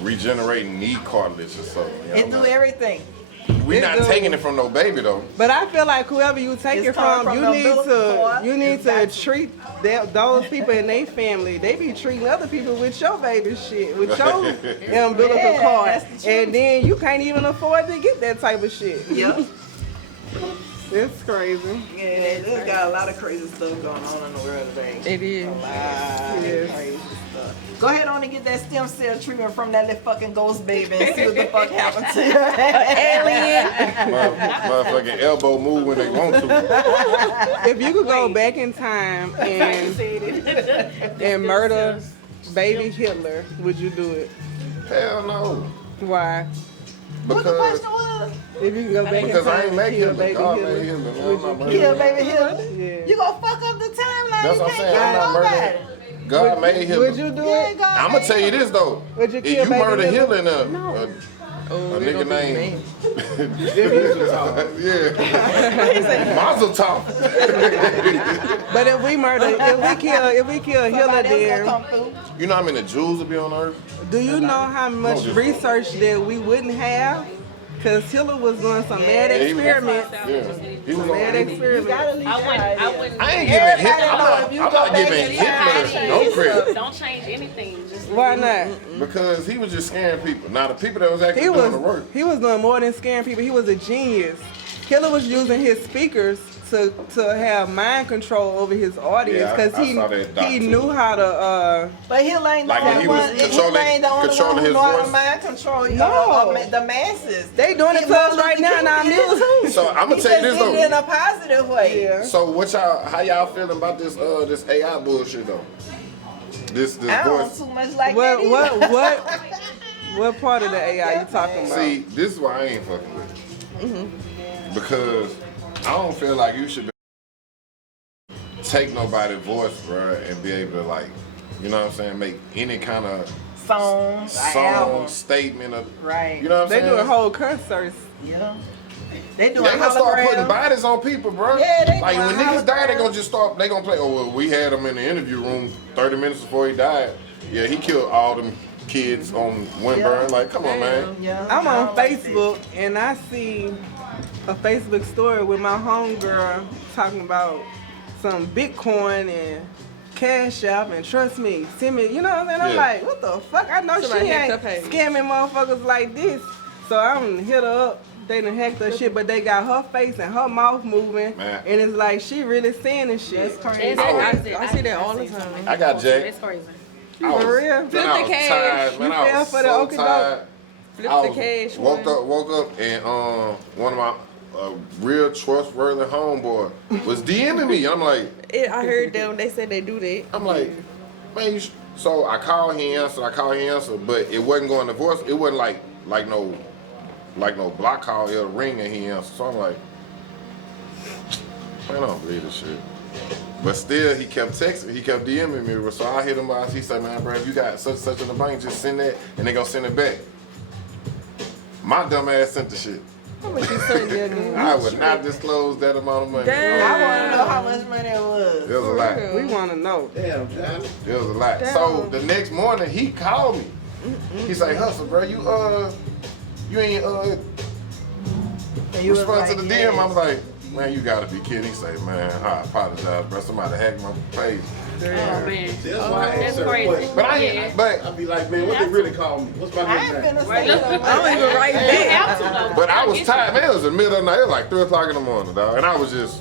regenerating knee cartilage or something. You know, It do everything. we not taking it from no baby though. But I feel like whoever you take It's it from, coming you from the need umbilical cord. to treat those people in their family. They be treating other people with your baby shit, with your umbilical Yeah, cord, that's the truth. and then you can't even afford to get that type of shit. Yep. It's crazy. Yeah, there's got a lot of crazy stuff going on in the world today. It is. A lot Yes. of crazy stuff. Go ahead on and get that stem cell treatment from that little fucking ghost baby and see what the fuck happened to you. Motherfucking elbow move when they want to. If you could go back in time and murder baby Hitler, would you do it? Hell no. Why? What the Because question was? If you can go back in because I time ain't and make kill him. baby God Hitler, made him. would I'm you not kill Kill murdering. baby Hitler? Yeah. You gonna fuck up the timeline? That's You what I'm can't saying. kill I'm not nobody. murdering. God made him. Would you do Yeah, it? God I'm gonna made tell you him. this though. Would you If kill you baby murder Hitler? Hitler in a nigga named yeah, Mazel Tov. But if we kill Hitler, Somebody else then gonna come through. You know how many Jews will be on Earth? do you know how much just- research that we wouldn't have? Because Hitler was doing some mad Yeah, he was- experiments. Yeah, he was Mad on. You experiments. gotta leave I your wouldn't. I idea. wouldn't. I ain't giving Hitler. Everybody know if you I'm go not back giving in time, Hitler no credit Don't change anything. Just Why not? because he was just scaring people. Now the people that was actually He doing the work. was doing more than scaring people. He was a genius. Hitler was using his speakers to have mind control over his audience Yeah, because I saw that doc he too. knew how to. But Hitler ain't the Like when only he was one. Hitler controlling- ain't the only one controlling who his know how to voice. mind control No. the masses. They doing it to us right now in our music. So I'm He gonna tell you just this did it in though. a positive way. Yeah. So how y'all feeling about this this AI bullshit though? This I don't voice. too much like What that what what part of the AI you talking about? See, this is why I ain't fucking with it. Because I don't feel like you should take nobody's voice, bro, and be able to like, you know what I'm saying, make any kind of Songs, song statement of, Right. you know what I'm They saying? doing whole concerts. Yeah. They doing They gonna start putting holograms. bodies on people, bro. Yeah, they like when doing niggas die, they holograms. gonna just start. They gonna play. Oh well, we had him in the interview room 30 minutes before he died. Yeah, he killed all them kids on Windburn. Like, come on, man. Yeah. I'm I on don't like Facebook and I see a Facebook story with my homegirl talking about some Bitcoin and Cash App and trust me, send me, you know what I'm saying? I'm Yeah. like, what the fuck? I know Somebody she hacked ain't her page. scamming motherfuckers like this. So I'm hit her up. They done hacked her shit, but they got her face and her mouth moving. Man. And it's like she really saying this shit. That's crazy. It's crazy. I see that all the time. I got Jack. It's crazy. I was, For real? man, Flip I the was cash. tired, man. You I fell was for the so okey-doke. tired. Flip I the was, cash. woke up, and one of my real trustworthy homeboy was DMing me. I'm like, I heard them. They said they do that. I'm like, man, you. So I called, he answered, but it wasn't going to voice. It wasn't like no block call. It'll ring and he answered. So I'm like, man, I don't believe this shit. But still, he kept texting, he kept DMing me. So I hit him out. He said, man, bro, if you got such and such in the bank, just send that, and they gonna send it back. My dumb ass sent the shit. How much you send your dude? I would not disclose that amount of money. Damn. I want to know how much money it was. It was a lot. We want to know. Damn, Johnny. It was a lot. So the next morning, he called me. He say, hustle, bro. You ain't You was respond to like, the DM. yes. I was like, man, you gotta be kidding. He say, man, I apologize, bro. Somebody hacked my page. Oh man, See, that's why I ask that's certain crazy. questions. But I Yeah. ain't, but I be like, man, what they really call me? What's my I ain't name? finna Right, say look, something. I don't even write You back. have to though. But I I was get tired, man. It was the middle of the night. It was like 3 o'clock in the morning, dog. And I was just,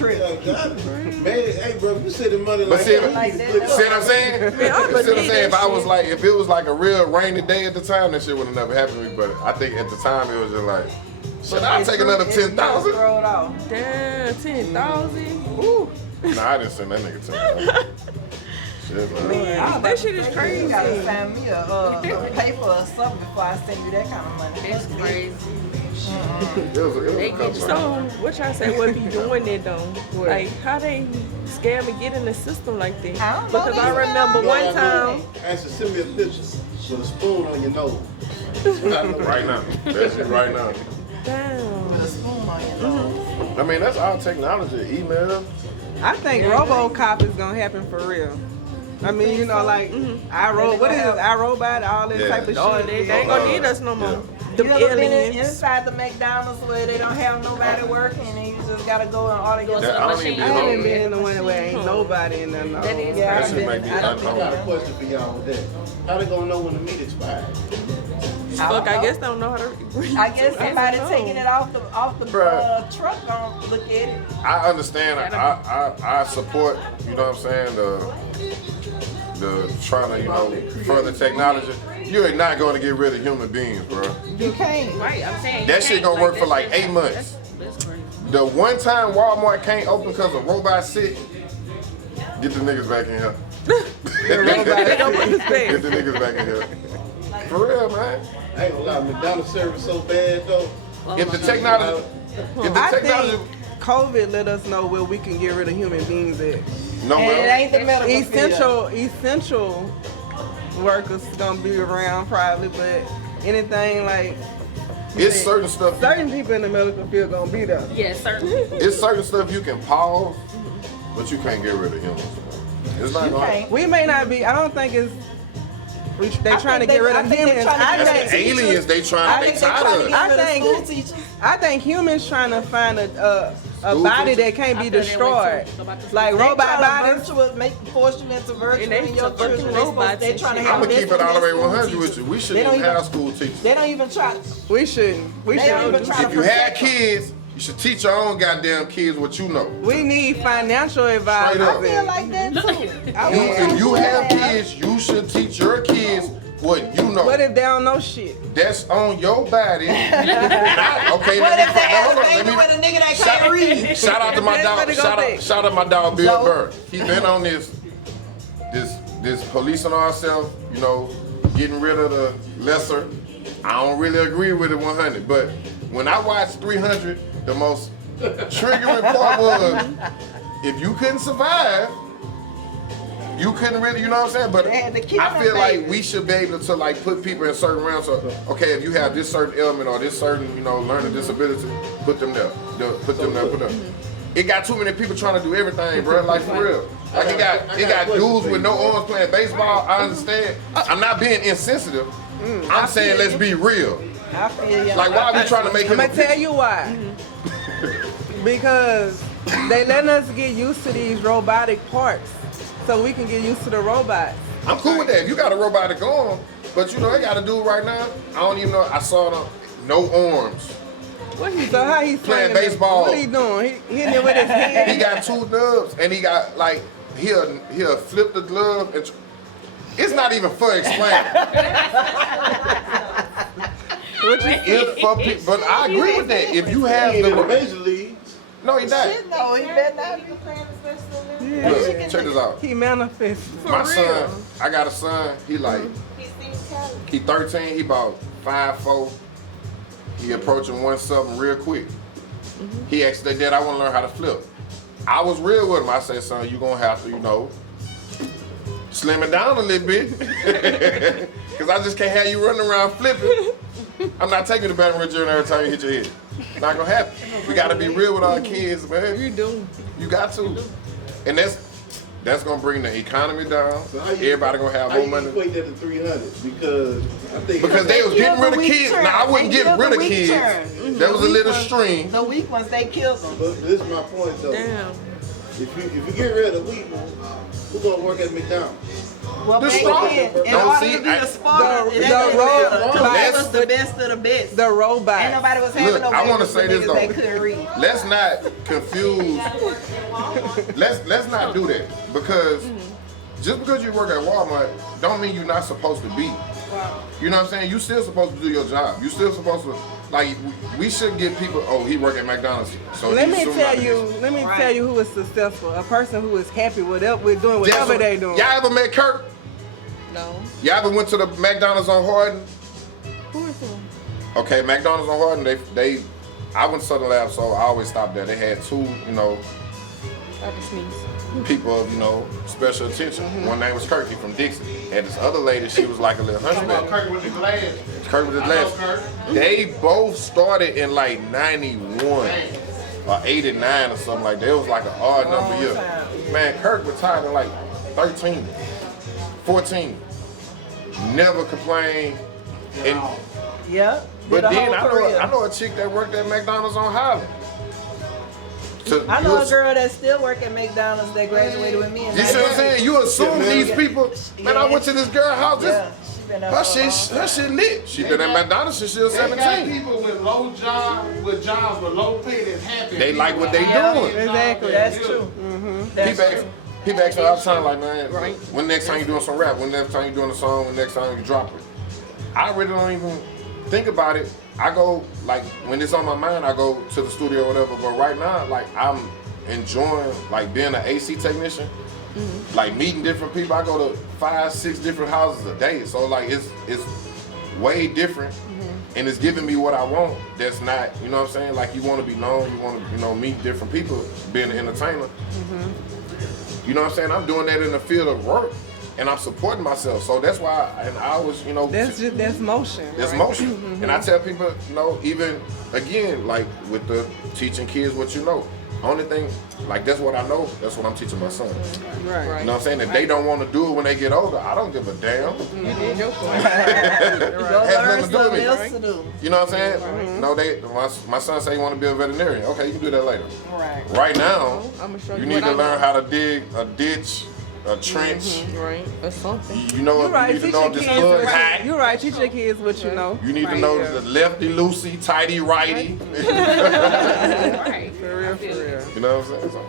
Man, hey, bro, you said the money but like see, that. Like see that. what I'm saying? Man, I See what I'm believe saying? that If I was shit. like, if it was like a real rainy day at the time, that shit would have never happened to me. But I think at the time, it was just like, shit, I'll take another 10,000. Throw it off. Damn, 10,000. Ooh. Nah, I didn't send that nigga 10,000. Shit, man. That shit is You crazy. gotta send me a paper or something before I send you that kind of money. That's crazy. It was a couple. So, what y'all say would be doing it though? Like, how they scam and get in the system like that? I don't know, Because they I remember scam. one time. Ask to send me a picture with a spoon on your nose. Right now. That shit right now. Damn. With a spoon on your nose. I mean, that's all technology. Email. I think RoboCop is gonna happen for real. I mean, you know, like what is it? iRobot, all that Yeah. type of Oh, shit. they ain't gonna need us no more. You Them ever been aliens. inside the McDonald's where they don't have nobody working and you just gotta go and order your That, I don't even be I haven't home. been in the one where ain't nobody in there. No. That is Yeah, That I've shit been- make me I done I got a uncomfortable. question for y'all with that. How they gonna know when the meat expired? Fuck, I guess they don't know how to read. I guess somebody don't taking know. it off the Bruh. truck gonna look at it. I understand. I support. You know what I'm saying? The trying to further technology. You're not going to get rid of human beings, bro. You can't. Right, I'm saying. That shit gonna work for like 8 months. That's crazy. The one time Walmart can't open because a robot sick, get the niggas back in here. They gonna put this Get back. the niggas back in here. For real, man. I ain't gonna lie, McDonald's service so bad though. If the technology, I think COVID let us know where we can get rid of human beings at. no And it well, ain't the medical field. Essential workers gonna be around probably, but anything like it's certain stuff. certain people in the medical field gonna be there. Yeah, certainly. It's certain stuff you can pause, but you can't get rid of humans. It's not You gonna. can't. We may not be. I don't think it's. They trying to think get rid I of think they humans. trying to I get rid of think Aliens, they trying. They tired of it. I think- I think humans trying to find a body that can't be destroyed, like robot bodies. Force you into virtual And they and your fucking children. robots They and trying to shit. have I'm gonna keep it all the way school 100 with teachers. you. We They shouldn't don't even even- have school teachers. They don't even try. We shouldn't. We They don't shouldn't. even try to If you had protect them. kids, you should teach your own goddamn kids what you know. We need financial advice. Straight up. I feel like that too. If you have kids, you should teach your kids what you know. What if they don't know shit? That's on your body. Okay, What if they hold on, have a baby with a nigga that can't read? Shout out to my That's dog. what they gonna think. Shout out my dog Bill So? Burr. He been on this policing ourselves, getting rid of the lesser. I don't really agree with it 100, but when I watched 300, the most triggering part was if you couldn't survive, you couldn't really, you know what I'm saying? But They had to kill I them feel like babies. we should be able to like put people in certain realms. So, okay, if you have this certain ailment or this certain, learning disability, put them there. Put them there. It got too many people trying to do everything, bro. Like for real. Like it got dudes with no arms playing baseball. I understand. I'm not being insensitive. I'm saying let's be real. I feel you. Like why are we trying to make I'm him? gonna tell you why. Because they letting us get used to these robotic parts, so we can get used to the robots. I'm cool with that. If you got a robotic arm, but they got a dude right now. I don't even know. I saw them. No arms. So how he's Playing swinging baseball. What he doing? He hitting it with his hand. He got 2 nubs, and he got like he'll flip the glove. And it's not even for explaining. But I agree with that. If you have in the the major leagues. no, he's not. Shit, no, he better not be playing the Look, check this out. He manifested. My son, I got a son. He like he 13. He about 5'4". He approaching 1 real quick. He asked their dad, I want to learn how to flip. I was real with him. I said, son, you gonna have to, slim it down a little bit. Cause I just can't have you running around flipping. I'm not taking the Baton Rouge every time you hit your head. Not gonna happen. We gotta be real with our kids, man. You do. You got to. And that's That's gonna bring the economy down. So how you- Everybody gonna have how more you money. equate that to 300? Because I think Because they was getting rid of kids. churn. Now I wouldn't They get killed rid the of weak kids. churn. That was a The little weak ones- stream. The weak ones, they killed them. But this is my point though. Damn. If you get rid of the weak ones, who's gonna work at McDonald's? Well, The back strong- then, in Don't order see, to be I- the spotter, the it ain't road- that was the best of the best. The robot. Ain't nobody was having Look, no I wanna babies say with this, niggas that though. couldn't read. Let's not confuse. Let's not do that because just because you work at Walmart don't mean you're not supposed to be. You know what I'm saying? You still supposed to do your job. You still supposed to like. We shouldn't give people. Oh, he work at McDonald's. So Let he's me soon tell out of you. this. Let me tell you who is successful. A person who is happy with doing whatever they doing. Y'all ever met Kirk? No. Y'all ever went to the McDonald's on Hardin? Who is him? Okay, McDonald's on Hardin. They. I went to Southern Lab, so I always stopped there. They had two, I can sneeze. people of, special attention. One name was Kirky from Dixon. And this other lady, she was like a little hunchback. Kirk with the glass. Kirk with his I know last. Kirk. They both started in like 91 or 89 or something like that. It was like an odd number year. Man, Kirk retired in like 13, 14. Never complained. And, Yeah. but did a then whole career. I know a chick that worked at McDonald's on Highland. I know a girl that still work at McDonald's that graduated with me. You see what I'm saying? You assume these people. Man, I went to this girl's house. Yeah, she been up Her shit lit. She been at McDonald's since she was They got 17. people with low jobs with low pay that's happy. They like what they Yeah. doing. Exactly. That's true. That's People ask me all the time, like, man, when next time you doing some rap? When next time you doing a song? When next time you drop it? I really don't even think about it. I go, like, when it's on my mind, I go to the studio or whatever. But right now, like, I'm enjoying, like, being an AC technician. Like, meeting different people. I go to 5, 6 different houses a day. So, like, it's way different. And it's giving me what I want. That's not, you know what I'm saying? Like, you want to be known. You want to, meet different people, being an entertainer. You know what I'm saying? I'm doing that in the field of work, and I'm supporting myself. So that's why, and I was, That's motion. that's right? motion. And I tell people, even again, like with the teaching kids what you know. Only thing, like that's what I know. That's what I'm teaching my son. Right. You know what I'm saying? If they don't want to do it when they get older, I don't give a damn. You did your part. Go Has learn nothing to do with something me. else to do. You know what I'm saying? My son say he want to be a veterinarian. Okay, you can do that later. Right. Right now, I'm gonna show you you need what to I learn know. how to dig a ditch, a trench. Right, or something. You know, You're right. you need to Teach know your if this kids plug what high. you're right. Teach your kids what you know. You need to Right. know the lefty loosey, tighty righty. Right. For real, for real. You know what I'm saying? So,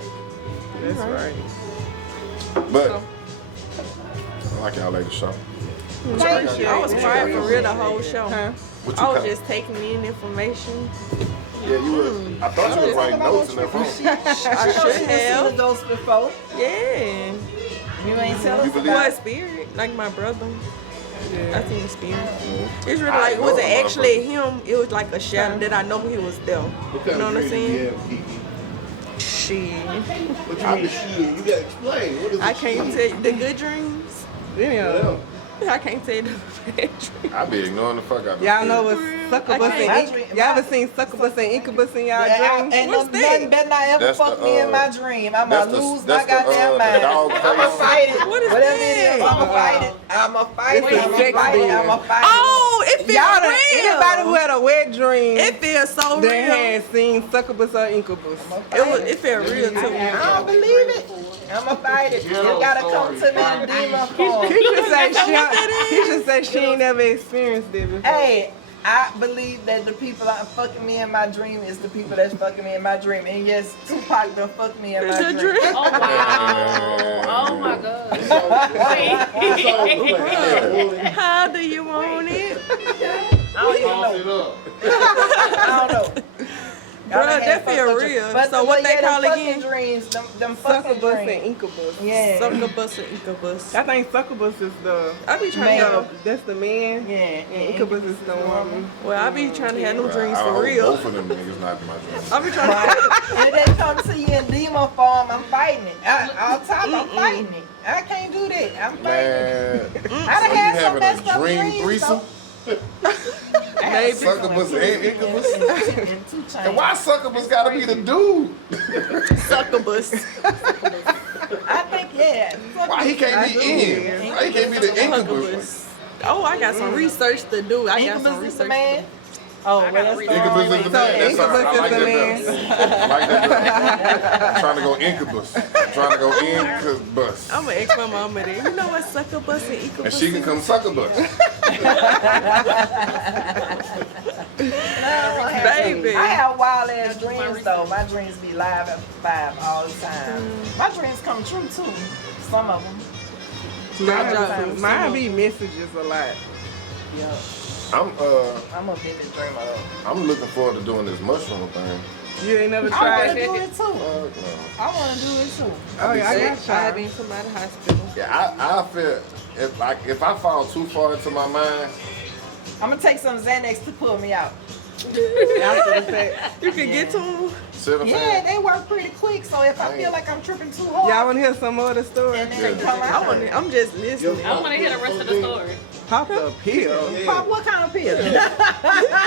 That's right. but I like y'all ladies show. Thank you. I was quiet for real the whole show. Huh? What you I was call it? just taking in information. Yeah, you were. I thought you were writing notes in that phone. I should Seen the have. ghost before. Yeah. You ain't tell us You believe about What spirit? Like my brother. I seen the spirit. It's really I like, it know wasn't a motherfucker. actually him. It was like a shadow that I know he was there. What You kind know of what I'm dream do you saying? have, Kiki? Shit. What you mean the shit? You gotta explain. What is the I can't tell you the good dreams. Anyhow, I can't tell you the bad dreams. I be ignoring the fuck out of y'all you. know what succubus can't- and y'all ever seen succubus and incubus in y'all dreams? Ain't What's nothing that? better not ever That's fuck the, me in my dream. I'm that's gonna the- lose that's my the, goddamn the mind. dog I'ma face. fight it. What is Whatever that? it is, I'ma fight it. I'ma fight it. It's a I'ma sex fight it. demon. I'ma fight it. Oh, it feels Y'all done, real. anybody who had a wet dream It feels so that real. had seen succubus or incubus. It felt real to me. I don't believe it. I'ma fight it. You gotta come to me in demon form. He should say she ain't never experienced it before. Hey, I believe that the people that are fucking me in my dream is the people that's fucking me in my dream. And yes, Tupac done fucked me in my It's a dream. dream. Oh wow. Oh my god. How do you want it? I don't even know. I don't know. Bruh, that feel real. So what they call again? Dreams, them fucking Succubus and dreams. incubus. Yeah. Succubus or incubus. I think succubus is the I be trying to have, that's the man. Yeah. And incubus is the woman. well, I be trying to have them dreams I for hope real. Both of them niggas not in my dreams. I be trying to. And if they come to you in demon form, I'm fighting it. On top, I'm fighting it. I can't do that. I'm fighting it. Man, I so done you had some having messed a up dream dreams, threesome? Maybe. Succubus and incubus? And 2 Chainz. And why succubus gotta be the dude? Succubus. I think, yeah. Why he can't be in? Why he can't be the incubus? Oh, I got some research to do. I got some Incubus is research the to man? do. Oh, well, that's Incubus is the man. That's all right. I like that better. I like that better. I'm trying to go incubus. I'm trying to go incubus. I'm gonna ask my mama that. You know what succubus and incubus And she can come succubus. Baby. I have wild ass dreams though. My dreams be live at 5 all the time. My dreams come true too. Some of them. Mine be messages a lot. Yeah. I'm a vivid dreamer though. I'm looking forward to doing this mushroom thing. You ain't never I tried want to it? do it too. No. I want to do it too. Oh yeah, I got I tried. been from out of hospital. Yeah, I feel if I fall too far into my mind, I'm gonna take some Xanax to pull me out. After the fact. You can get to them. Yeah, they work pretty quick. So if I feel like I'm tripping too hard, Y'all want to hear some more of the story? and then they come out. I'm just listening. I want to hear the rest of the story. Pop the pill. Pop, what kind of pill?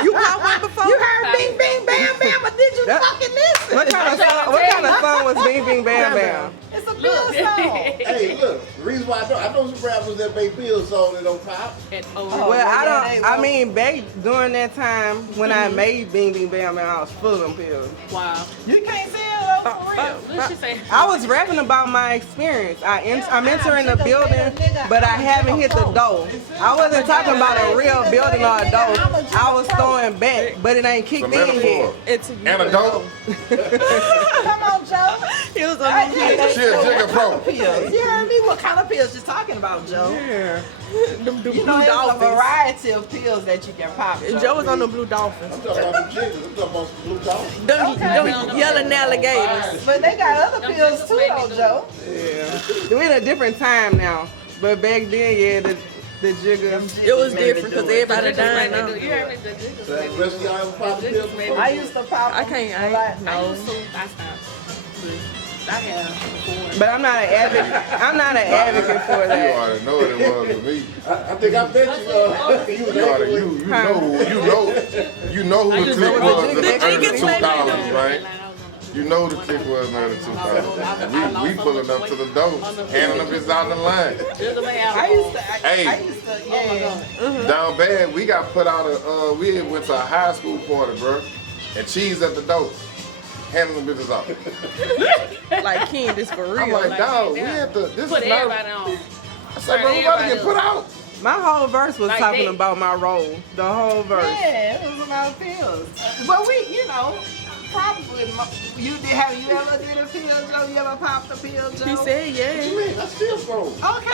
You pop one before? You heard Bing Bing Bam Bam, but did you fucking listen? What kind of song was Bing Bing Bam Bam? It's a pill song. Hey, look, the reason why I know some rappers that make pills so they don't pop. Oh, Well, I yeah, don't. they I won't. mean, back during that time when I made Bing Bing Bam Bam, I was full of them pills. Wow. You can't say it though, for real. What she say? I was rapping about my experience. I'm entering the building, but I haven't hit the door. I wasn't talking about a real building or a door. I was throwing back, but it ain't kicked it's a in metaphor. yet. And a dope. Come on, Joe. He was I on can't the She a jigger pro. pills. You heard me? What kind of pills you talking about, Joe? Yeah. them blue You know, there's a dolphins. variety of pills that you can pop. Joe was on the blue dolphins. I'm talking about the jiggers. I'm talking about some blue dogs. Them yelling alligators. But they got other pills too, though, Joe. Yeah. We're in a different time now, but back then, yeah, the jigger. It was different because everybody dying now. You heard me? The jiggers The made me rest of y'all ever pop the pills before? I used to pop. I them can't. a lot. I used to. I stopped. I have before. But I'm not an advocate. I'm not an advocate for You that. already know what it was with me. I think I bet you. You know who the clique was in the early 2000s, right? You know the clique was in the early 2000s. We pulling up to the door, handing them bitches out the line. I used to, yeah. Down bad, we got put out we went to a high school party, bro, and cheese at the door, handing them bitches out. Like Ken, this for real. I'm like, dog, we had to, this Put is not, everybody on. I said, bro, we about to get put out. My whole verse was Like talking that. about my role. The whole verse. Yeah, it was about pills. But we, you know, probably, you ever did a pill, Joe? You ever popped a pill, Joe? He said, yeah. What you mean? I still smoke. Okay.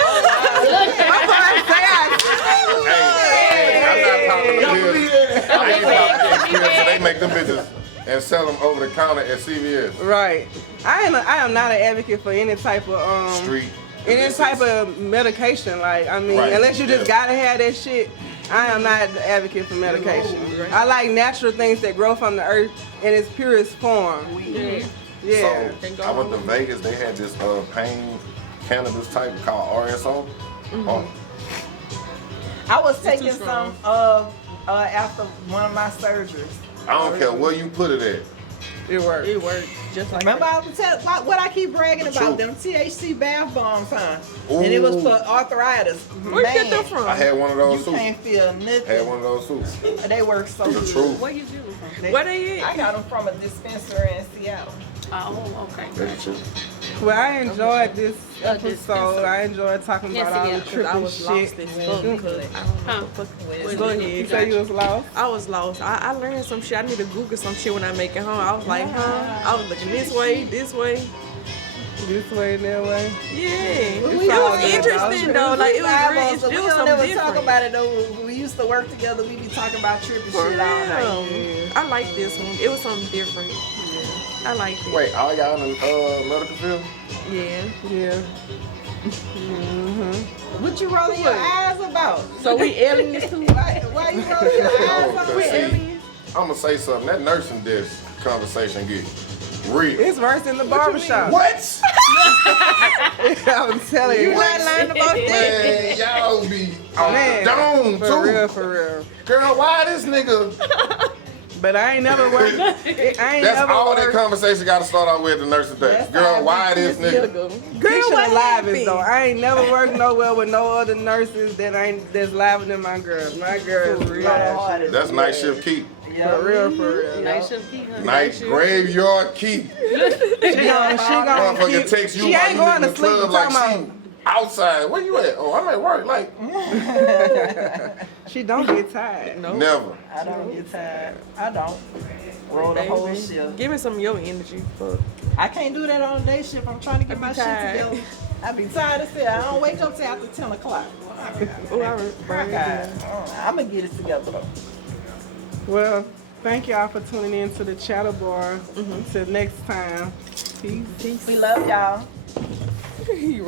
Hey, I'm not popping the pills. I ain't popping the pills, so they make them bitches and sell them over the counter at CVS. Right. I am not an advocate for any type of Street. any type of medication. Like, I mean, Right. unless you just gotta have that shit. I am not an advocate for medication. I like natural things that grow from the earth in its purest form. Yeah. So I went to Vegas. They had this pain cannabis type called RSO. I was taking some after one of my surgeries. I don't care where you put it at. It worked. It worked just like Remember, that. I was telling what I keep bragging The about truth. them THC bath bombs, huh? And it was for arthritis. Where'd you get them from? I had one of those You too. can't feel nothing. Had one of those too. They work so The good. truth. Where you do it from? Where they I at? got them from a dispensary in Seattle. Oh, okay. That's the truth. Well, I enjoyed this episode. I enjoyed talking about all the Because I trippy was lost shit. as fuck because I don't know what the fuck. Go You ahead. say you was lost? I was lost. I learned some shit. I need to Google some shit when I make it home. I was like, I was looking this way. This way, that way. Yeah. It's It all was good, interesting though. Like it was real. So we It was don't something never different. talk about it though. We used to work together. We be talking about trippy For shit all night. real. I like this one. It was something different. I liked it. Wait, all y'all in the medical field? Yeah. Yeah. What you rolling your eyes about? So we aliens too. Why you rolling your eyes No, about? because see, I'm gonna say something. That nursing desk conversation get real. It's worse than the barbershop. What? I'm telling you. You not lying about that. Man, y'all be on Man, the dome for too. real, for real. Girl, why this nigga But I ain't never worked. That's all that conversation got to start out with the nurse today. Girl, why this nigga? Girl, what happened? Though I ain't never worked nowhere with no other nurses that's liver than my girl. My girl is real. That's night shift keep. Yeah, for real. Night shift keep. Night graveyard keep. She gonna Motherfucker keep. text you She while ain't you going in to the sleep. club like she outside. Where you at? Oh, I'm at work. Like She don't get tired. No. never. I don't get tired. I don't. Roll the whole Baby, shift. give me some of your energy. Fuck. I can't do that on day shift. I'm trying to get I my be shit tired. together. I be tired as hell. I don't wake up till after 10 o'clock. Oh, I burn it. I'm gonna get it together though. Well, thank y'all for tuning in to the Chatter Bar. Until next time. Peace. We love y'all. You